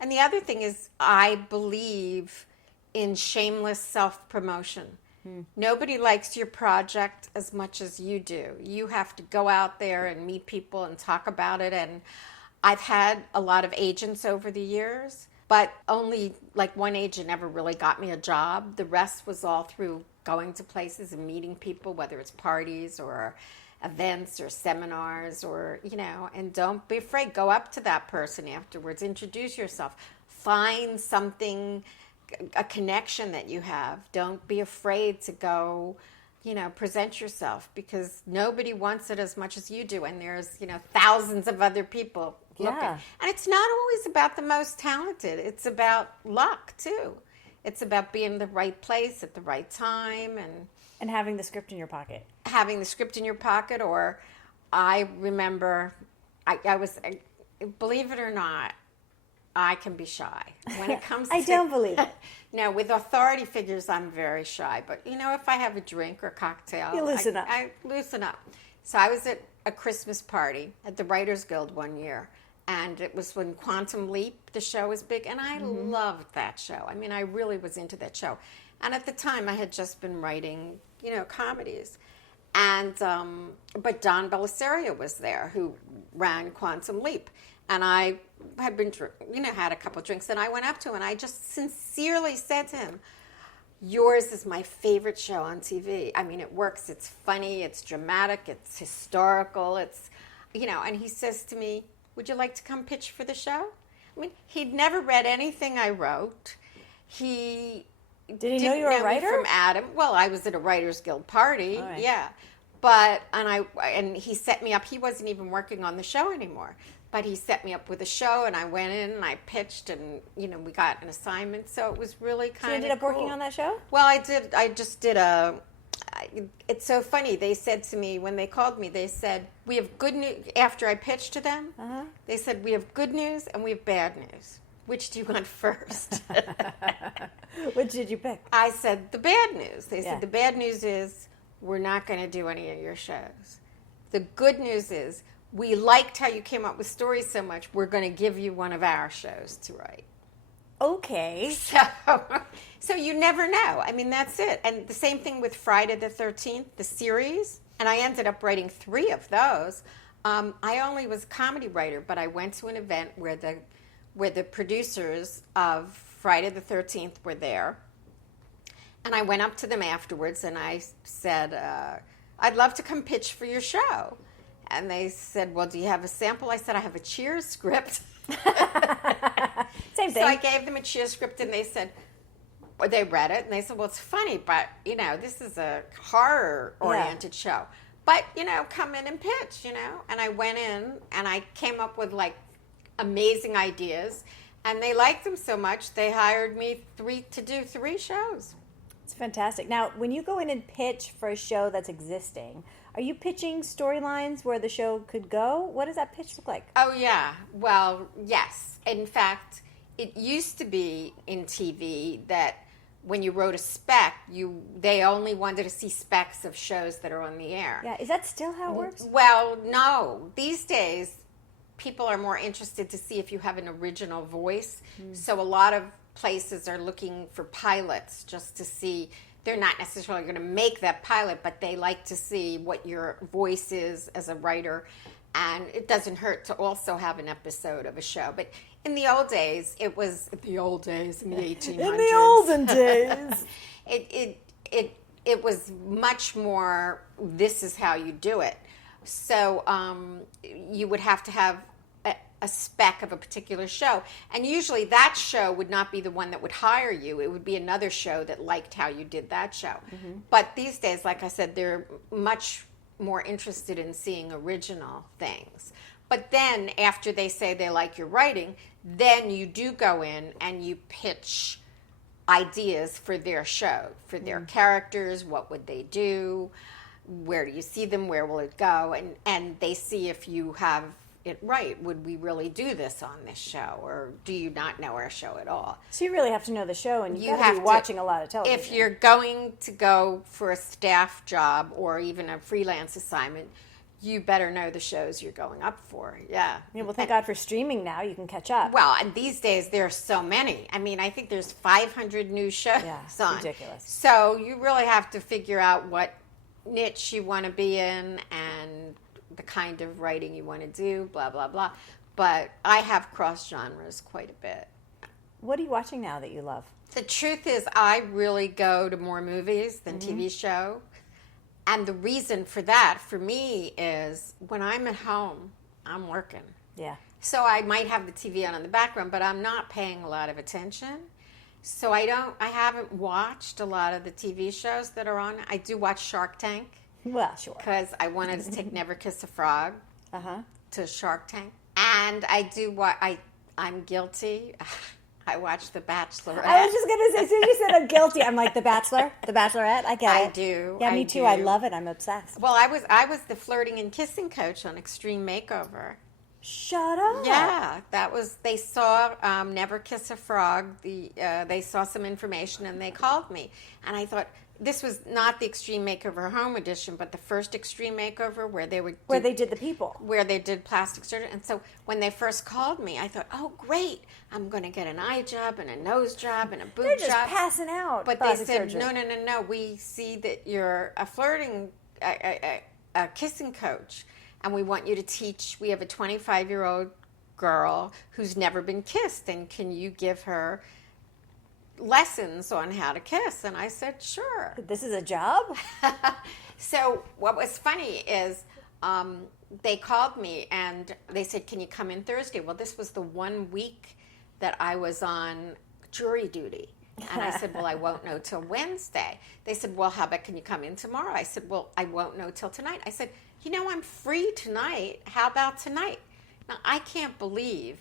and the other thing is I believe in shameless self-promotion. Nobody likes your project as much as you do. You have to go out there and meet people and talk about it. And I've had a lot of agents over the years, but only like one agent ever really got me a job. The rest was all through going to places and meeting people, whether it's parties or events or seminars or, and don't be afraid. Go up to that person afterwards. Introduce yourself. Find something, a connection that you have. Don't be afraid to go, present yourself because nobody wants it as much as you do. And there's, thousands of other people looking. Yeah. And it's not always about the most talented. It's about luck, too. It's about being in the right place at the right time and having the script in your pocket. Having the script in your pocket, or I remember, believe it or not, I can be shy when it comes to... I don't believe it. No, with authority figures, I'm very shy. But, if I have a drink or cocktail... You loosen up. I loosen up. So I was at a Christmas party at the Writers Guild one year, And it was when Quantum Leap, the show, was big. And I loved that show. I mean, I really was into that show. And at the time, I had just been writing, comedies. And but Don Bellisario was there, who ran Quantum Leap. And I had been, had a couple of drinks. And I went up to him and I just sincerely said to him, yours is my favorite show on TV. I mean, it works. It's funny. It's dramatic. It's historical. It's, and he says to me, would you like to come pitch for the show? I mean, he'd never read anything I wrote. Did he know you were a writer? From Adam. Well, I was at a Writers Guild party. Right. Yeah. But, and he set me up. He wasn't even working on the show anymore. But he set me up with a show, and I went in, and I pitched, and, we got an assignment. So it was really kind of So you ended up working on that show? Well, I just did it's so funny. They said to me, when they called me, they said, we have good news. After I pitched to them, they said, we have good news and we have bad news. Which do you want first? Which did you pick? I said, the bad news. They said, the bad news is we're not going to do any of your shows. The good news is we liked how you came up with stories so much, we're going to give you one of our shows to write. Okay. So you never know. I mean, that's it. And the same thing with Friday the 13th, the series. And I ended up writing 3 of those. I only was a comedy writer, but I went to an event where the producers of Friday the 13th were there. And I went up to them afterwards and I said, I'd love to come pitch for your show. And they said, well, do you have a sample? I said, I have a Cheers script. Same thing. So I gave them a Cheers script and they said, or they read it and they said, well, it's funny, but, this is a horror-oriented show. But, come in and pitch, And I went in and I came up with, amazing ideas. And they liked them so much, they hired me to do 3 shows. It's fantastic. Now, when you go in and pitch for a show that's existing, are you pitching storylines where the show could go? What does that pitch look like? Oh, yeah. Well, yes. In fact, it used to be in TV that when you wrote a spec, they only wanted to see specs of shows that are on the air. Yeah. Is that still how it works? Well, no. These days, people are more interested to see if you have an original voice. So a lot of places are looking for pilots just to see. They're not necessarily going to make that pilot, but they like to see what your voice is as a writer. And it doesn't hurt to also have an episode of a show. But in the old days, in the 1800s. In the olden days. It was much more, this is how you do it. So you would have to have a spec of a particular show. And usually that show would not be the one that would hire you. It would be another show that liked how you did that show. Mm-hmm. But these days, like I said, they're much more interested in seeing original things. But then after they say they like your writing, then you do go in and you pitch ideas for their show, for their characters. What would they do? Where do you see them? Where will it go? And they see if you have it right. Would we really do this on this show? Or do you not know our show at all? So you really have to know the show, and you have to be watching a lot of television. If you're going to go for a staff job or even a freelance assignment, you better know the shows you're going up for. Yeah. Well, thank God for streaming now. You can catch up. Well, and these days there are so many. I mean, I think there's 500 new shows on. Ridiculous. So you really have to figure out what niche you want to be in and the kind of writing you want to do, blah, blah, blah. But I have cross genres quite a bit. What are you watching now that you love? The truth is I really go to more movies than TV show. And the reason for that, for me, is when I'm at home, I'm working. Yeah. So I might have the TV on in the background, but I'm not paying a lot of attention. So I haven't watched a lot of the TV shows that are on. I do watch Shark Tank. Well, sure. Because I wanted to take Never Kiss a Frog to Shark Tank. And I do I'm guilty. I watch The Bachelorette. I was just going to say, as soon as you said I'm guilty, I'm like, The Bachelor, The Bachelorette, I get it. I do. Yeah, me too. I love it. I'm obsessed. Well, I was the flirting and kissing coach on Extreme Makeover. Shut up. Yeah, they saw Never Kiss a Frog. They saw some information and they called me. And I thought, this was not the Extreme Makeover Home Edition, but the first Extreme Makeover where they did the people. Where they did plastic surgery. And so when they first called me, I thought, oh, great. I'm going to get an eye job and a nose job and a boob job. They're just passing out. But they said, no. We see that you're a flirting, a kissing coach. And we want you to teach. We have a 25-year-old girl who's never been kissed. And can you give her lessons on how to kiss? And I said, sure. This is a job? So what was funny is they called me and they said, can you come in Thursday? Well, this was the 1 week that I was on jury duty. And I said, well, I won't know till Wednesday. They said, well, how about can you come in tomorrow? I said, well, I won't know till tonight. I said, I'm free tonight. How about tonight? Now, I can't believe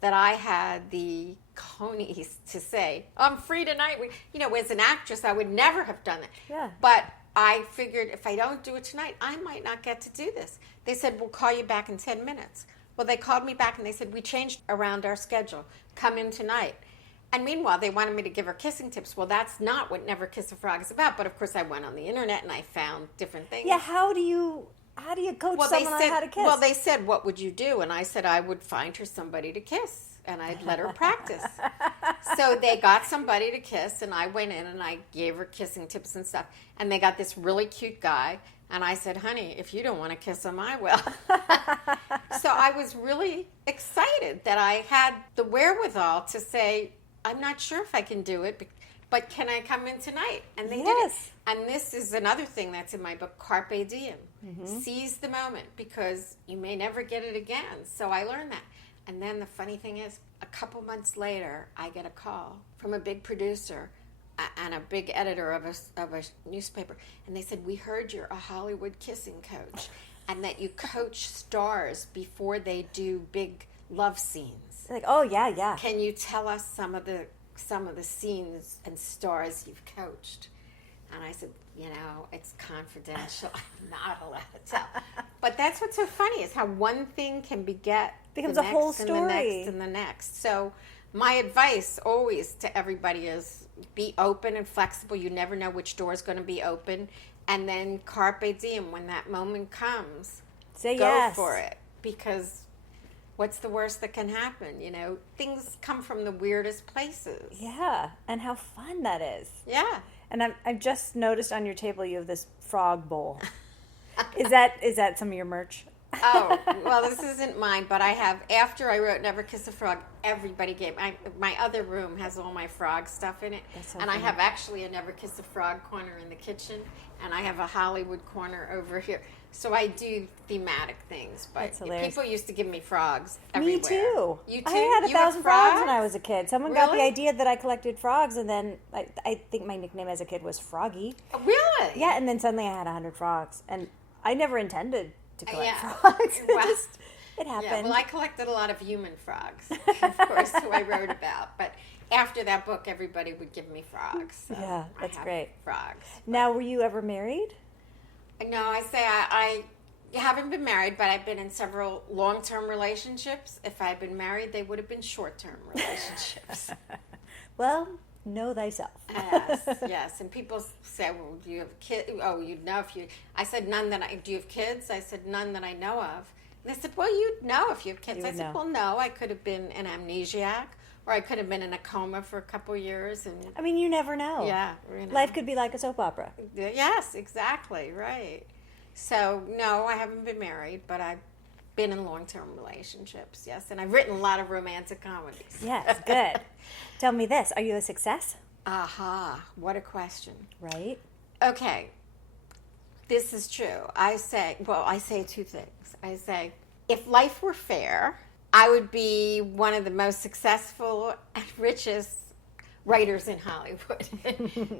that I had the conies to say, I'm free tonight. As an actress, I would never have done that. Yeah. But I figured if I don't do it tonight, I might not get to do this. They said, we'll call you back in 10 minutes. Well, they called me back and they said, we changed around our schedule. Come in tonight. And meanwhile, they wanted me to give her kissing tips. Well, that's not what Never Kiss a Frog is about. But of course, I went on the internet and I found different things. Yeah, how do you coach someone on how to kiss? Well, they said, what would you do? And I said, I would find her somebody to kiss. And I'd let her practice. So they got somebody to kiss, and I went in and I gave her kissing tips and stuff. And they got this really cute guy. And I said, honey, if you don't want to kiss him, I will. So I was really excited that I had the wherewithal to say, I'm not sure if I can do it, but can I come in tonight? And they did it. And this is another thing that's in my book, Carpe Diem. Mm-hmm. Seize the moment, because you may never get it again. So I learned that. And then the funny thing is, a couple months later, I get a call from a big producer and a big editor of a newspaper. And they said, we heard you're a Hollywood kissing coach and that you coach stars before they do big love scenes. Like, oh, yeah. Can you tell us some of the scenes and stars you've coached? And I said, it's confidential. I'm not allowed to tell. But that's what's so funny is how one thing can becomes a whole story. And the next and the next. So my advice always to everybody is be open and flexible. You never know which door is going to be open. And then carpe diem, when that moment comes, say go yes. for it. Because what's the worst that can happen? Things come from the weirdest places. Yeah, and how fun that is. Yeah. And I've just noticed on your table you have this frog bowl. Is that some of your merch? Oh, well, this isn't mine, but I have, after I wrote Never Kiss a Frog, everybody gave, my other room has all my frog stuff in it. So and funny. I have actually a Never Kiss a Frog corner in the kitchen, and I have a Hollywood corner over here. So I do thematic things, but people used to give me frogs everywhere. Me too. You too? I had 1,000 frogs when I was a kid. Someone got the idea that I collected frogs, and then I think my nickname as a kid was Froggy. Really? Yeah, and then suddenly I had 100 frogs, and I never intended to collect frogs. It happened. Yeah, well, I collected a lot of human frogs, of course, who I wrote about. But after that book, everybody would give me frogs. So yeah, that's great. Frogs. Now, were you ever married? No, I say I haven't been married, but I've been in several long-term relationships. If I had been married, they would have been short-term relationships. Well, know thyself. Yes. And people say, well, do you have kids? Oh, you'd know if you... I said, none that I... Do you have kids? I said, none that I know of. And they said, well, you'd know if you have kids. I said, well, no, I could have been an amnesiac, or I could have been in a coma for a couple years. And I mean, you never know. Yeah. Life could be like a soap opera. Yes, exactly, right. So, no, I haven't been married, but I've been in long-term relationships, yes. And I've written a lot of romantic comedies. Yes, good. Tell me this. Are you a success? Aha, what a question. Right. Okay, this is true. I say two things. I say, if life were fair, I would be one of the most successful and richest writers in Hollywood.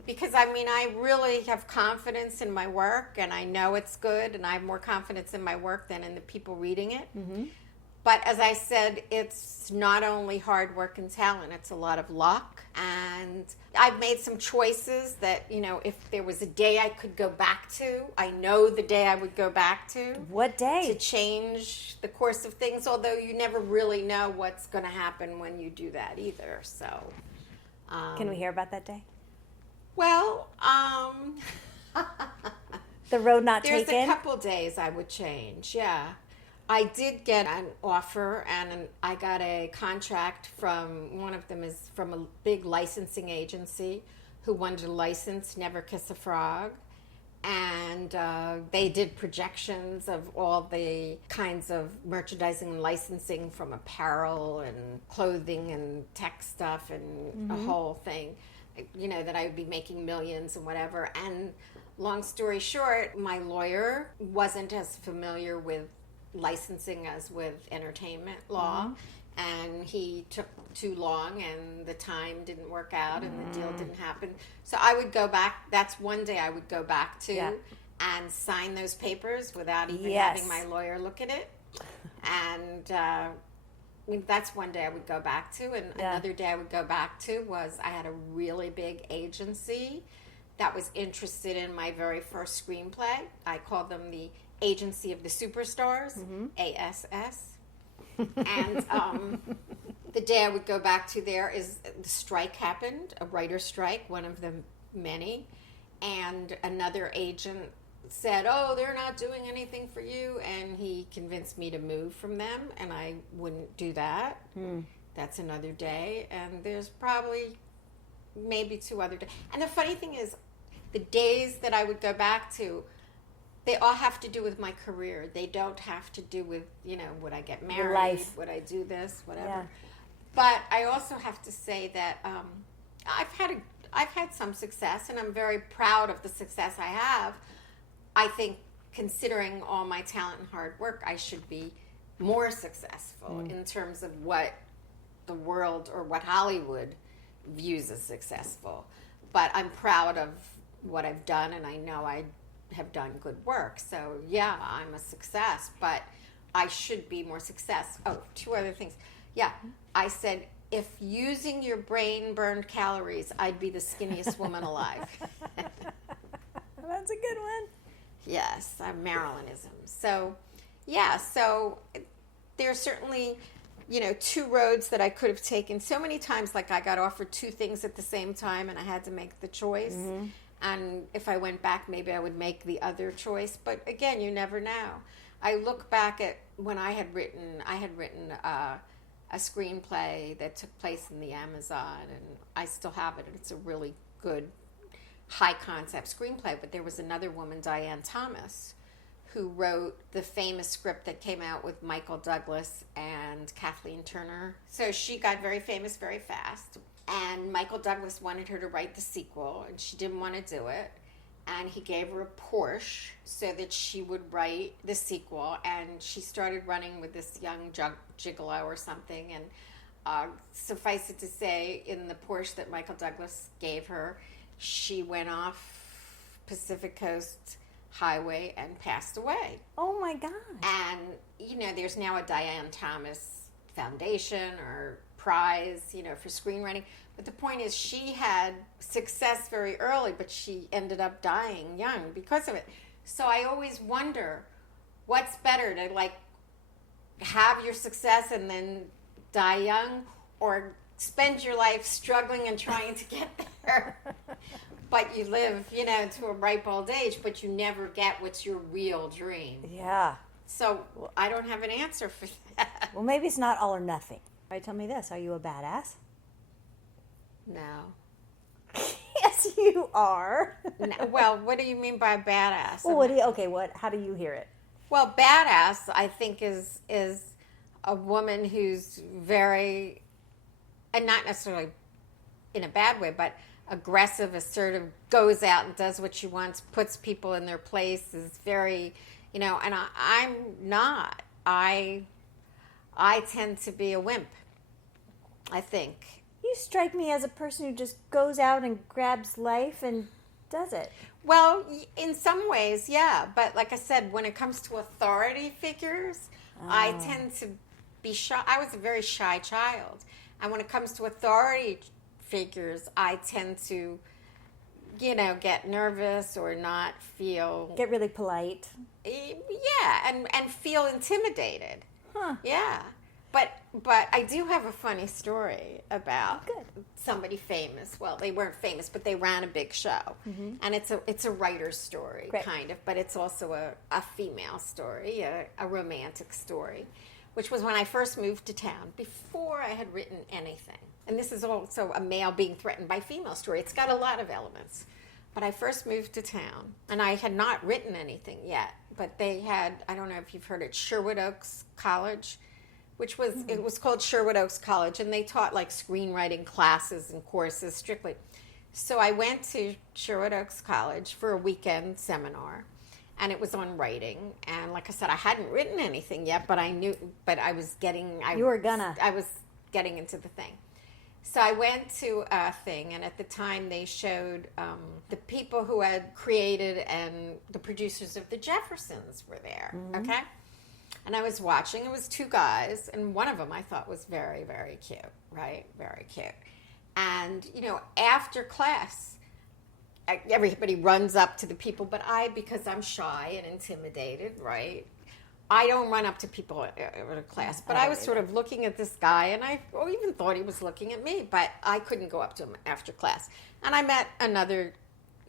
Because, I really have confidence in my work, and I know it's good, and I have more confidence in my work than in the people reading it. Mm-hmm. But as I said, it's not only hard work and talent, it's a lot of luck. And I've made some choices that, if there was a day I could go back to, I know the day I would go back to. What day? To change the course of things, although you never really know what's going to happen when you do that either. So, can we hear about that day? Well, the road not there's taken? a couple days I would change, yeah. I did get an offer, and I got a contract from one of them is from a big licensing agency who wanted to license Never Kiss a Frog. And they did projections of all the kinds of merchandising and licensing, from apparel and clothing and tech stuff and a whole thing, that I would be making millions and whatever. And long story short, my lawyer wasn't as familiar with licensing as with entertainment law, and he took too long, and the time didn't work out, and the deal didn't happen. So I would go back. That's one day I would go back to and sign those papers without even having my lawyer look at it. And that's one day I would go back to. And another day I would go back to was I had a really big agency that was interested in my very first screenplay. I called them the Agency of the Superstars, ASS. And the day I would go back to there is the strike happened, a writer's strike, one of the many. And another agent said, oh, they're not doing anything for you. And he convinced me to move from them, and I wouldn't do that. That's another day. And there's probably maybe 2 other days. And the funny thing is, the days that I would go back to, they all have to do with my career. They don't have to do with, would I get married? Life. Would I do this? Whatever. Yeah. But I also have to say that I've had some success, and I'm very proud of the success I have. I think, considering all my talent and hard work, I should be more successful in terms of what the world or what Hollywood views as successful. But I'm proud of what I've done, and I know I have done good work. So, yeah, I'm a success, but I should be more success. Oh, 2 other things. Yeah, I said, if using your brain burned calories, I'd be the skinniest woman alive. That's a good one. Yes, I'm Marilynism. So, yeah, so there's certainly, 2 roads that I could have taken. So many times, like, I got offered 2 things at the same time, and I had to make the choice. And if I went back, maybe I would make the other choice. But again, you never know. I look back at when I had written a screenplay that took place in the Amazon, and I still have it. It's a really good, high concept screenplay. But there was another woman, Diane Thomas, who wrote the famous script that came out with Michael Douglas and Kathleen Turner. So she got very famous very fast. And Michael Douglas wanted her to write the sequel, and she didn't want to do it. And he gave her a Porsche so that she would write the sequel. And she started running with this young gigolo or something. And suffice it to say, in the Porsche that Michael Douglas gave her, she went off Pacific Coast Highway and passed away. Oh, my God. And, there's now a Diane Thomas Foundation or prize, for screenwriting. But the point is, she had success very early, but she ended up dying young because of it. So I always wonder, what's better, to have your success and then die young, or spend your life struggling and trying to get there, but you live, to a ripe old age, but you never get what's your real dream. Yeah. So I don't have an answer for that. Well, maybe it's not all or nothing. All right, tell me this. Are you a badass? No. Yes, you are. No. Well, what do you mean by badass? Well, how do you hear it? Well, badass, I think, is a woman who's very, and not necessarily in a bad way, but aggressive, assertive, goes out and does what she wants, puts people in their place, is very, and I'm not. I tend to be a wimp, I think. You strike me as a person who just goes out and grabs life and does it. Well, in some ways, yeah. But like I said, when it comes to authority figures, I tend to be shy. I was a very shy child. And when it comes to authority figures, I tend to, get nervous or not feel... Get really polite. Yeah, and feel intimidated. Huh. Yeah. But I do have a funny story about somebody famous. Well, they weren't famous, but they ran a big show. Mm-hmm. And it's a writer's story, kind of, but it's also a female story, a romantic story, which was when I first moved to town, before I had written anything. And this is also a male being threatened by female story. It's got a lot of elements. But I first moved to town, and I had not written anything yet. But they had, I don't know if you've heard it, Sherwood Oaks College, which was, it was called Sherwood Oaks College, and they taught like screenwriting classes and courses strictly. So I went to Sherwood Oaks College for a weekend seminar, and it was on writing. And like I said, I hadn't written anything yet, but I knew, but I was getting, I was getting into the thing. So I went to a thing, and at the time they showed the people who had created and the producers of The Jeffersons were there, okay? And I was watching. It was two guys, and one of them I thought was very, very cute, right? Very cute. And, after class, everybody runs up to the people, but because I'm shy and intimidated, right? I don't run up to people in a class, but I was sort of looking at this guy, and I even thought he was looking at me, but I couldn't go up to him after class. And I met another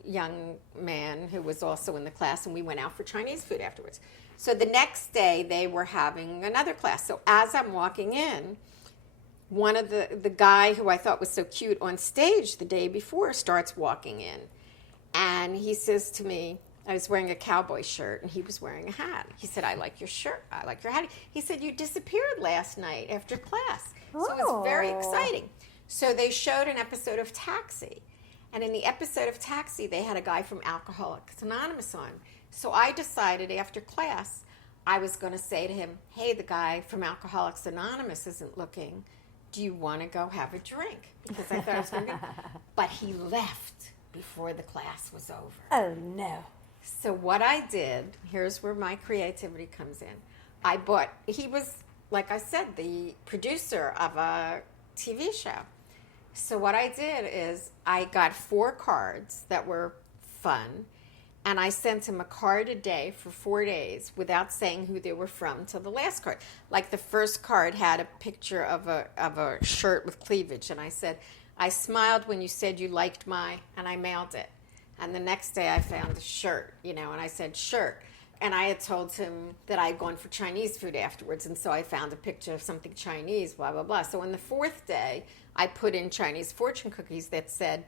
young man who was also in the class, and we went out for Chinese food afterwards. So the next day, they were having another class. So as I'm walking in, one of the guy who I thought was so cute on stage the day before starts walking in. And he says to me, I was wearing a cowboy shirt, and he was wearing a hat. He said, I like your shirt. I like your hat. He said, you disappeared last night after class. So it was very exciting. So they showed an episode of Taxi. And in the episode of Taxi, they had a guy from Alcoholics Anonymous on. So I decided after class, I was going to say to him, hey, the guy from Alcoholics Anonymous isn't looking. Do you want to go have a drink? Because I thought I was going to. But he left before the class was over. Oh, no. So what I did, here's where my creativity comes in. He was, like I said, the producer of a TV show. So what I did is I got 4 cards that were fun, and I sent him a card a day for 4 days without saying who they were from till the last card. Like the first card had a picture of a shirt with cleavage, and I said, I smiled when you said you liked and I mailed it. And the next day I found a shirt, and I said, shirt. And I had told him that I had gone for Chinese food afterwards, and so I found a picture of something Chinese, blah, blah, blah. So on the 4th day, I put in Chinese fortune cookies that said,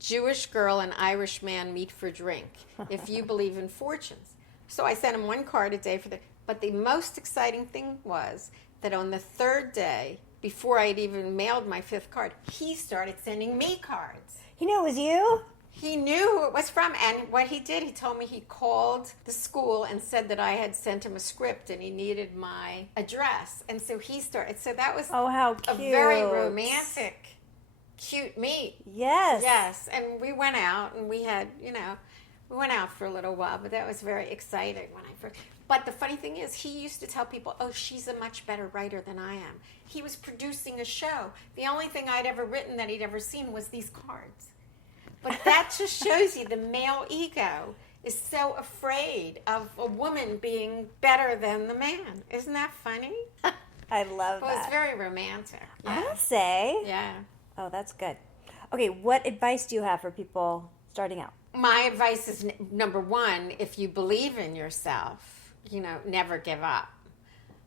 Jewish girl and Irish man meet for drink, if you believe in fortunes. So I sent him 1 card a day for that. But the most exciting thing was that on the 3rd day, before I had even mailed my 5th card, he started sending me cards. He knew it was you? He knew who it was from, and what he did, he told me he called the school and said that I had sent him a script and he needed my address. And so he started, so that was how cute. A very romantic, cute meet. Yes. Yes, and we went out and we had, we went out for a little while, but that was very exciting when I first. But the funny thing is, he used to tell people, oh, she's a much better writer than I am. He was producing a show. The only thing I'd ever written that he'd ever seen was these cards. But that just shows you the male ego is so afraid of a woman being better than the man. Isn't that funny? I love that. Well, it's very romantic. Yeah. I'll say. Yeah. Oh, that's good. Okay, what advice do you have for people starting out? My advice is, number 1, if you believe in yourself, never give up.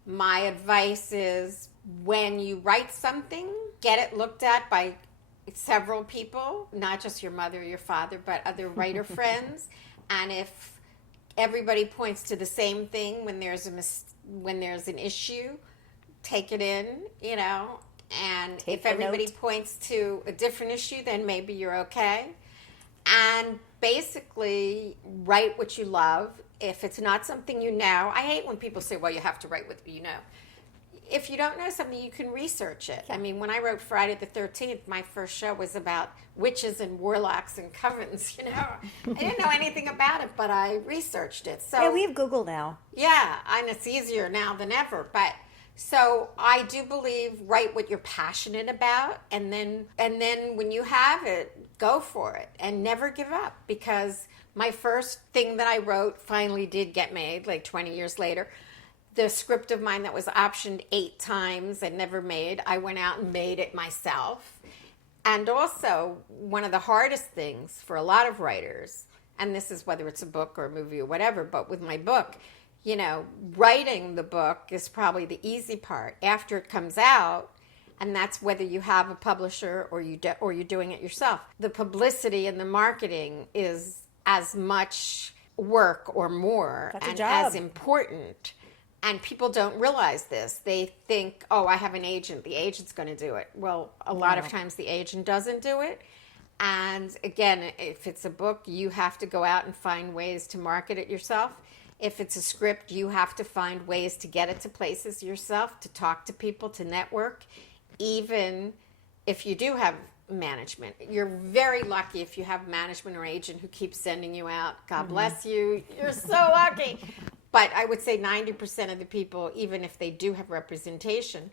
My advice is when you write something, get it looked at by several people, not just your mother or your father, but other writer friends. And if everybody points to the same thing when there's an issue, take it in, and if everybody points to a different issue, then maybe you're okay. And basically write what you love. If it's not something you know, I hate when people say, well, you have to write what you know. If you don't know something, you can research it. Yeah. I mean, when I wrote Friday the 13th, my first show was about witches and warlocks and covens, I didn't know anything about it, but I researched it. So Yeah, we have Google now. Yeah, and it's easier now than ever. But So I do believe write what you're passionate about, and then when you have it, go for it and never give up. Because my first thing that I wrote finally did get made, like 20 years later. The script of mine that was optioned 8 times and never made, I went out and made it myself. And also, one of the hardest things for a lot of writers, and this is whether it's a book or a movie or whatever, but with my book, you know, writing the book is probably the easy part. After it comes out, and that's whether you have a publisher or you're doing it yourself. The publicity and the marketing is as much work or more and as important. And people don't realize this. They think, oh, I have an agent. The agent's going to do it. Well, a lot of times the agent doesn't do it. And again, if it's a book, you have to go out and find ways to market it yourself. If it's a script, you have to find ways to get it to places yourself, to talk to people, to network. Even if you do have management, you're very lucky if you have management or agent who keeps sending you out. God bless you. You're so lucky. But I would say 90% of the people, even if they do have representation,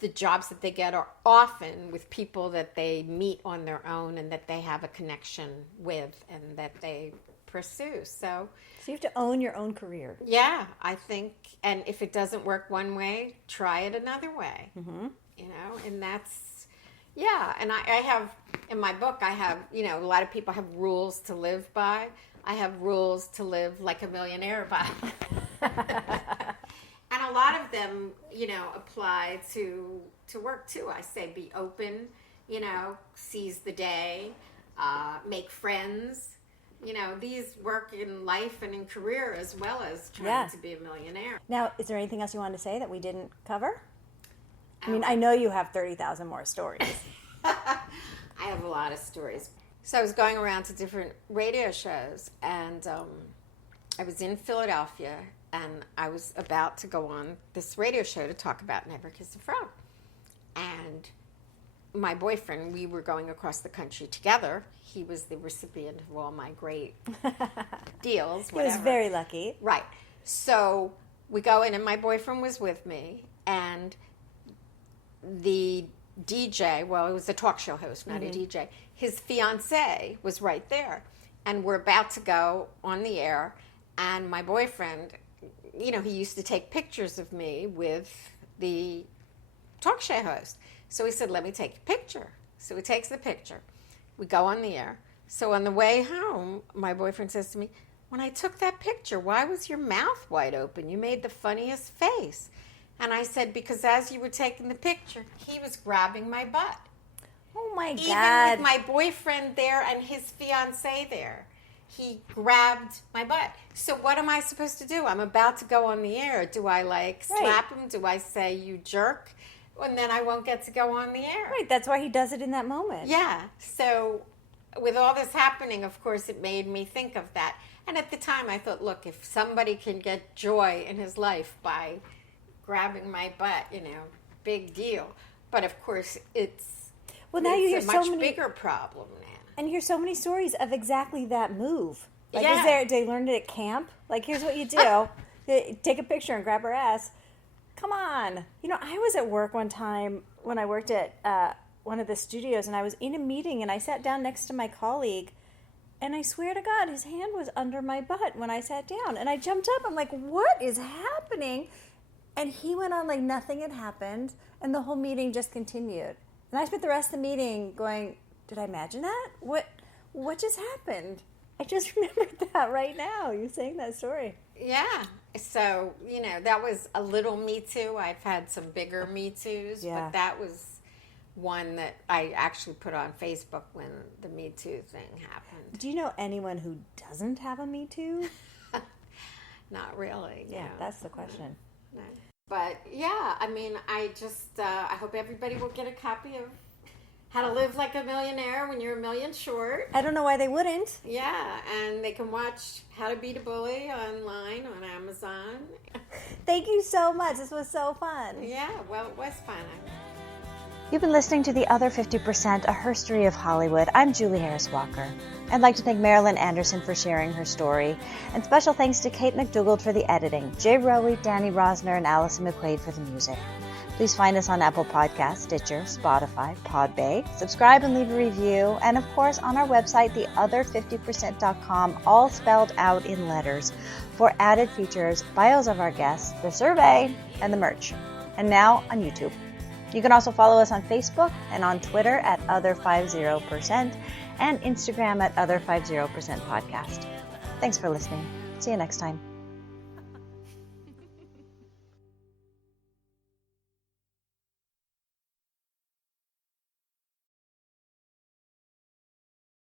the jobs that they get are often with people that they meet on their own and that they have a connection with and that they pursue. So you have to own your own career. Yeah, I think, and if it doesn't work one way, try it another way. You know, and that's, yeah. And I have, in my book, I have, you know, a lot of people have rules to live by. I have rules to live like a millionaire by. And a lot of them, you know, apply to work too. I say be open, you know, seize the day, make friends. You know, these work in life and in career as well as trying to be a millionaire. Now, is there anything else you wanted to say that we didn't cover? I mean, I know you have 30,000 more stories. I have a lot of stories. So I was going around to different radio shows, and I was in Philadelphia, and I was about to go on this radio show to talk about Never Kiss a Frog. And my boyfriend, we were going across the country together. He was the recipient of all my great deals, whatever. He was very lucky. Right. So we go in, and my boyfriend was with me, and the DJ, well, it was a talk show host, not a DJ, his fiancée was right there. And we're about to go on the air, and my boyfriend, you know, he used to take pictures of me with the talk show host. So he said, let me take a picture. So he takes the picture. We go on the air. So on the way home, my boyfriend says to me, when I took that picture, why was your mouth wide open? You made the funniest face. And I said, because as you were taking the picture, he was grabbing my butt. Oh, my God. Even with my boyfriend there and his fiancée there, he grabbed my butt. So what am I supposed to do? I'm about to go on the air. Do I, like, slap him? Do I say, you jerk? And then I won't get to go on the air. Right, that's why he does it in that moment. Yeah. So with all this happening, of course, it made me think of that. And at the time, I thought, look, if somebody can get joy in his life by grabbing my butt, you know, big deal. But of course, it's now you hear a much so many bigger problem now. And you hear so many stories of exactly that move. Like, Yeah. do they learn it at camp? Like, here's what you do: take a picture and grab her ass. Come on. You know, I was at work one time when I worked at one of the studios, and I was in a meeting, and I sat down next to my colleague, and I swear to God, his hand was under my butt when I sat down, and I jumped up. I'm like, what is happening? And he went on like nothing had happened, and the whole meeting just continued. And I spent the rest of the meeting going, did I imagine that? What just happened? I just remembered that right now. You're saying that story. Yeah. So, you know, that was a little Me Too. I've had some bigger Me Toos, but that was one that I actually put on Facebook when the Me Too thing happened. Do you know anyone who doesn't have a Me Too? Not really. Yeah, no. that's the question. No. But yeah, I mean, I just, I hope everybody will get a copy of How to Live Like a Millionaire When You're a Million Short. I don't know why they wouldn't. Yeah, and they can watch How to Beat a Bully online on Amazon. Thank you so much. This was so fun. Yeah, well, it was fun. You've been listening to The Other 50%, A Herstory of Hollywood. I'm Julie Harris Walker. I'd like to thank Marilyn Anderson for sharing her story, and special thanks to Kate McDougald for the editing, Jay Rowe, Danny Rosner, and Allison McQuaid for the music. Please find us on Apple Podcasts, Stitcher, Spotify, Podbay. Subscribe and leave a review, and of course on our website, theother50%.com, all spelled out in letters, for added features, bios of our guests, the survey, and the merch. And now on YouTube. You can also follow us on Facebook and on Twitter at Other50% and Instagram at Other50% Podcast. Thanks for listening. See you next time.